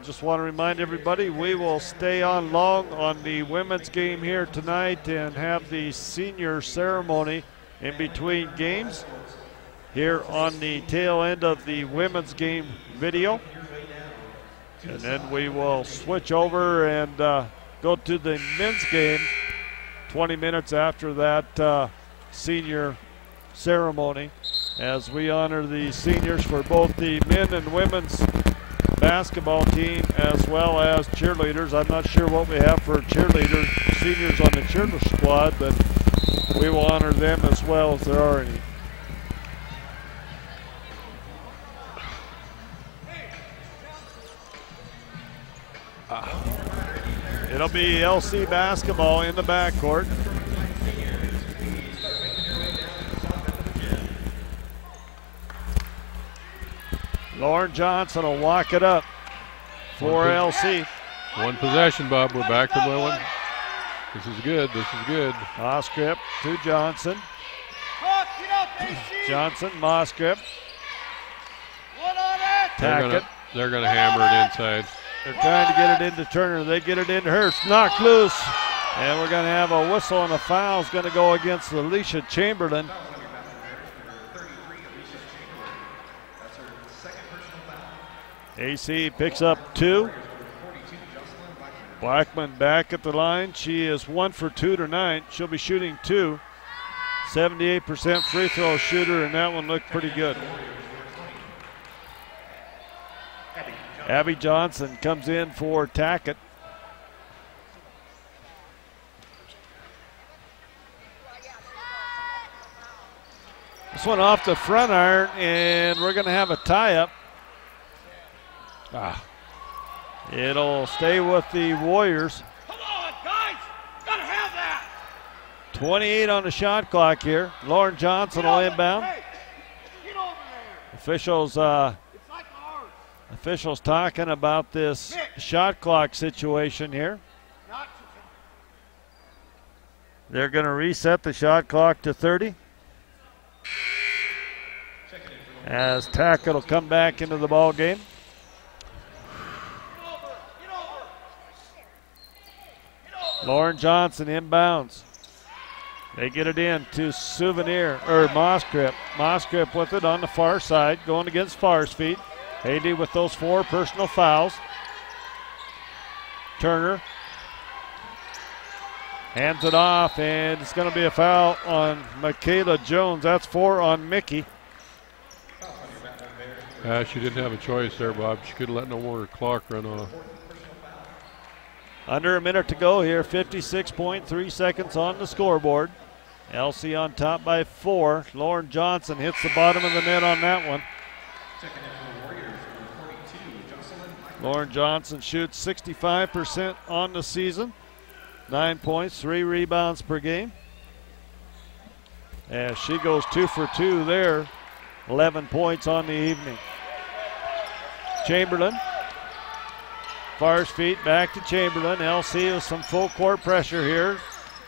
just want to remind everybody, we will stay on long on the women's game here tonight and have the senior ceremony in between games here on the tail end of the women's game video. And then we will switch over and go to the men's game 20 minutes after that senior ceremony as we honor the seniors for both the men and women's basketball team as well as cheerleaders. I'm not sure what we have for cheerleaders, seniors on the cheerleader squad, but we will honor them as well if there are any. It'll be LC basketball in the backcourt. Lauren Johnson will walk it up for LC. One possession, Bob. We're back to one. This is good. This is good. Moskrip to Johnson. Johnson, Moskrip. Tackett. They're going to hammer it inside. They're trying to get it into Turner. They get it into her. It's knocked loose. And we're going to have a whistle, and a foul is going to go against Alicia Chamberlain. AC picks up 2. Blackman back at the line. She is 1 for 2 tonight. She'll be shooting 2. 78% free throw shooter, and that one looked pretty good. Abby Johnson comes in for Tackett. This one off the front iron, and we're going to have a tie-up. It'll stay with the Warriors. Come on, guys. Gotta have that. 28 on the shot clock here. Lauren Johnson will inbound. Hey, get over there. Officials It's like ours. officials talking about this shot clock situation here. Not They're going to reset the shot clock to 30. As Tackett will come back into the ball game. Lauren Johnson inbounds. They get it in to Moskrip. Moskrip with it on the far side, going against Far's feet. Haley with those 4 personal fouls. Turner Hands it off, and it's going to be a foul on Michaela Jones. That's 4 on Mickey. She didn't have a choice there, Bob. She couldn't let no more clock run off. Under a minute to go here, 56.3 seconds on the scoreboard. LC on top by 4. Lauren Johnson hits the bottom of the net on that one. Lauren Johnson shoots 65% on the season. 9 points, 3 rebounds per game. As she goes 2 for 2 there. 11 points on the evening. Chamberlain. Fars feet back to Chamberlain. LC with some full court pressure here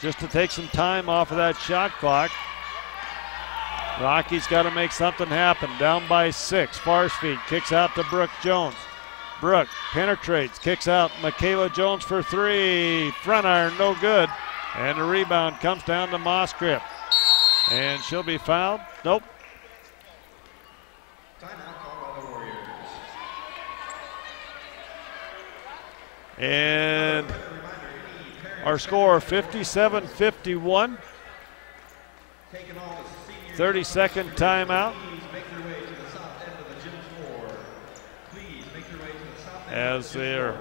just to take some time off of that shot clock. Rocky's got to make something happen. Down by 6. Fars feet kicks out to Brooke Jones. Brooke penetrates, kicks out. Michaela Jones for 3. Front iron, no good. And the rebound comes down to Mosgrip. And she'll be fouled. Nope. And our score 57-51. 30-second timeout. As they're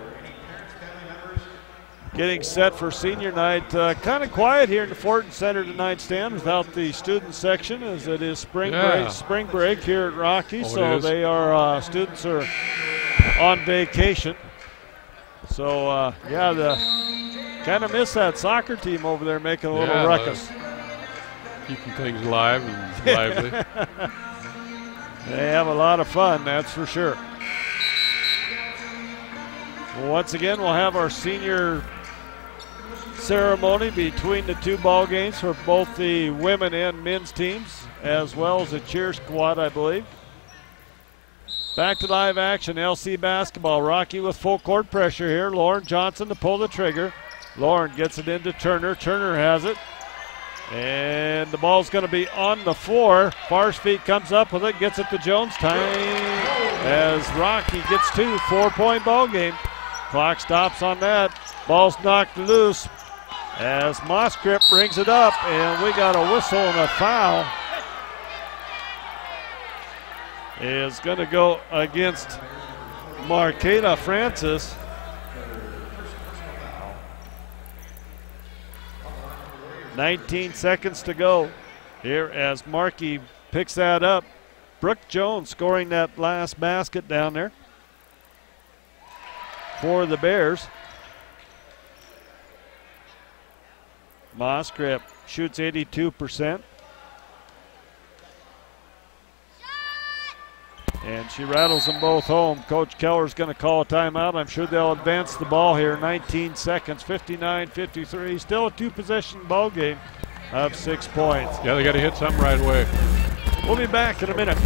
getting set for senior night. Kind of quiet here in the Fortin Center tonight, Stan, without the student section, as it is spring break here at Rocky. So they are students are on vacation. So kind of miss that soccer team over there making a little ruckus. Keeping things live and lively. They have a lot of fun, that's for sure. Once again, we'll have our senior ceremony between the 2 ball games for both the women and men's teams, as well as a cheer squad, I believe. Back to live action, LC basketball. Rocky with full court pressure here. Lauren Johnson to pull the trigger. Lauren gets it into Turner. Turner has it. And the ball's going to be on the floor. Fars feet comes up with it, gets it to Jones. Time as Rocky gets 2, 4-point ball game. Clock stops on that. Ball's knocked loose as Mosgrip brings it up, and we got a whistle and a foul. Is going to go against Marqueta Francis. "19 seconds to go here as Markey picks that up. Brooke Jones scoring that last basket down there for the Bears. Mosgrip shoots 82%. And she rattles them both home. Coach Keller's going to call a timeout. I'm sure they'll advance the ball here. 19 seconds, 59-53. Still a 2-possession ball game of 6 points. Yeah, they got to hit something right away. We'll be back in a minute.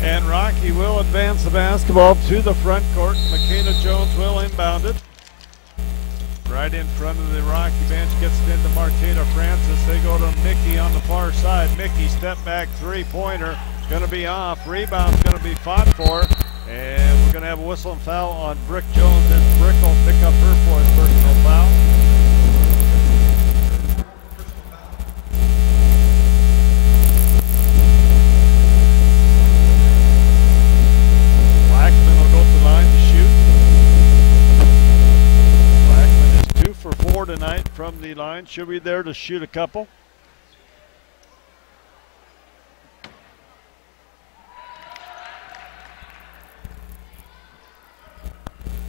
And Rocky will advance the basketball to the front court. Michaela Jones will inbound it. Right in front of the Rocky bench, gets it into Marqueta Francis. They go to Mickey on the far side. Mickey step back 3-pointer. going to be off. Rebound's going to be fought for. And we're going to have a whistle and foul on Brick Jones as Brick will pick up her fourth personal foul. Blackman will go to the line to shoot. Blackman is 2 for 4 tonight from the line. She'll be there to shoot a couple.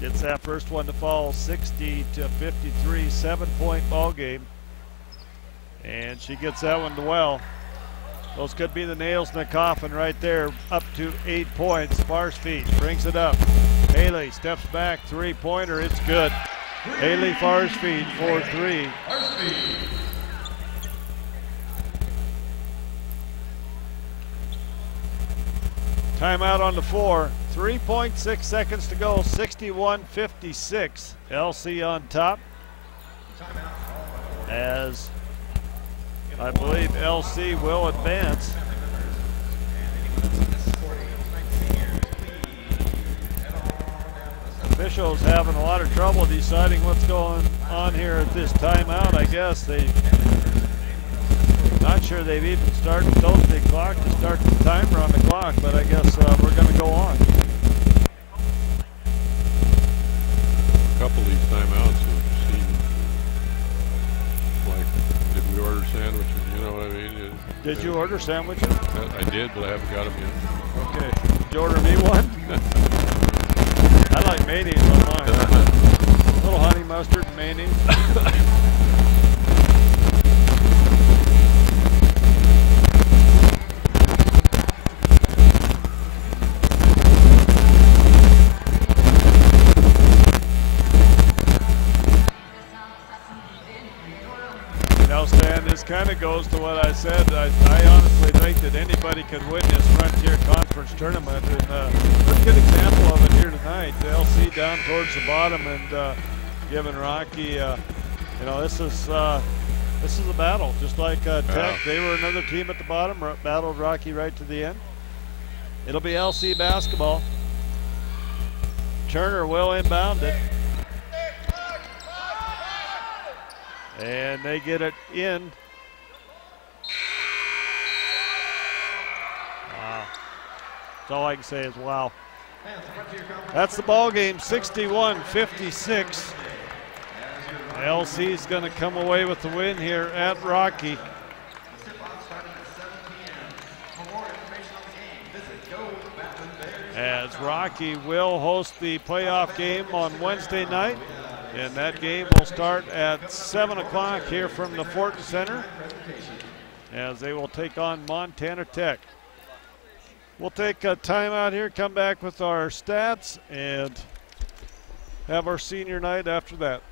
Gets that first one to fall, 60-53, 7-point ball game. And she gets that one to well. Those could be the nails in the coffin right there, up to 8 points. Farsfield brings it up. Haley steps back, three-pointer, it's good. Haley Farsfield for 3. Timeout on the floor. 3.6 seconds to go. 61-56. LC on top. As I believe LC will advance. Officials having a lot of trouble deciding what's going on here at this timeout. I guess not sure they've even started the clock to start the timer on the clock, but I guess we're going to go on. A couple of these timeouts have seemed like, did we order sandwiches? You know what I mean? Did you order sandwiches? I did, but I haven't got them yet. Okay. Did you order me one? I like mayonnaise on mine. A little honey mustard and mayonnaise. This kind of goes to what I said. I honestly think that anybody could win this Frontier Conference tournament, and pretty good example of it here tonight. The LC down towards the bottom and giving Rocky, this is a battle, just like Tech. They were another team at the bottom, battled Rocky right to the end. It'll be LC basketball. Turner will inbound it. And they get it in. Wow. That's all I can say is wow. That's the ball game, 61-56. LC's going to come away with the win here at Rocky. As Rocky will host the playoff game on Wednesday night. And that game will start at 7 o'clock here from the Fortin Center as they will take on Montana Tech. We'll take a timeout here, come back with our stats, and have our senior night after that.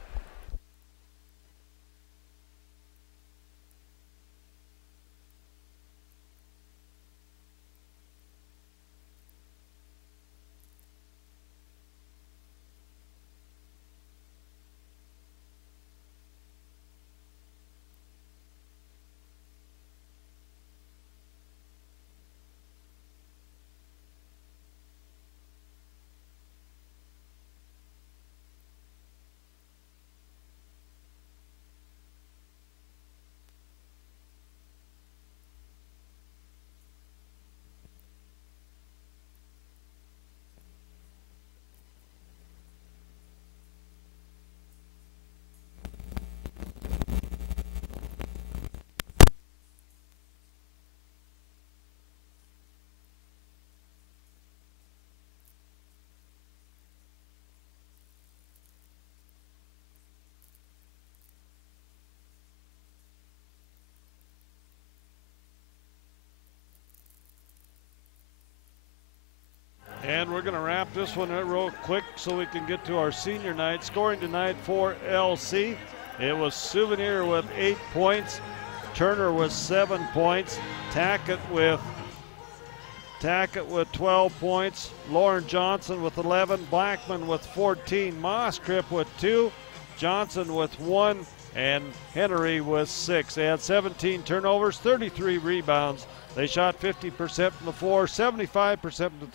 And we're going to wrap this one real quick so we can get to our senior night. Scoring tonight for LC. It was Souvenir with 8 points. Turner with 7 points. Tackett with 12 points. Lauren Johnson with 11. Blackman with 14. Moskrip with 2. Johnson with 1. and Henry with 6. They had 17 turnovers, 33 rebounds. They shot 50% from the floor, 75% from the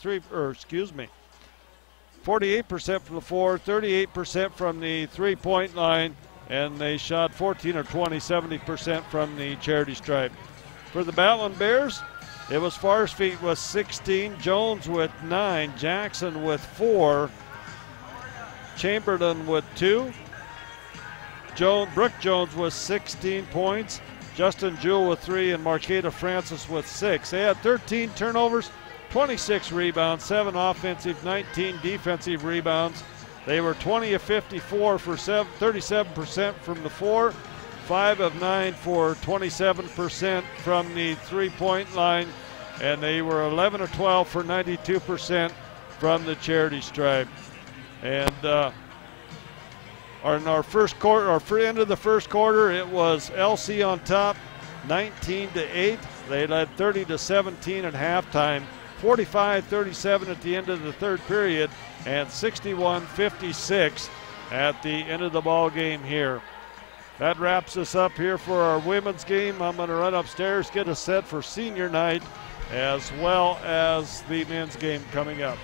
48% from the floor, 38% from the three-point line, and they shot 14 or 20, 70% from the charity stripe. For the Battlin Bears, it was Farsfeet with 16, Jones with 9, Jackson with 4, Chamberlain with 2, Brooke Jones with 16 points, Justin Jewell with 3, and Marqueta Francis with 6. They had 13 turnovers, 26 rebounds, 7 offensive, 19 defensive rebounds. They were 20 of 54 for 37% from the floor, 5 of 9 for 27% from the three-point line, and they were 11 of 12 for 92% from the charity stripe. And in our first quarter, our end of the first quarter, it was LC on top, 19-8. They led 30-17 at halftime, 45-37 at the end of the third period, and 61-56 at the end of the ball game here. That wraps us up here for our women's game. I'm going to run upstairs, get us set for senior night, as well as the men's game coming up.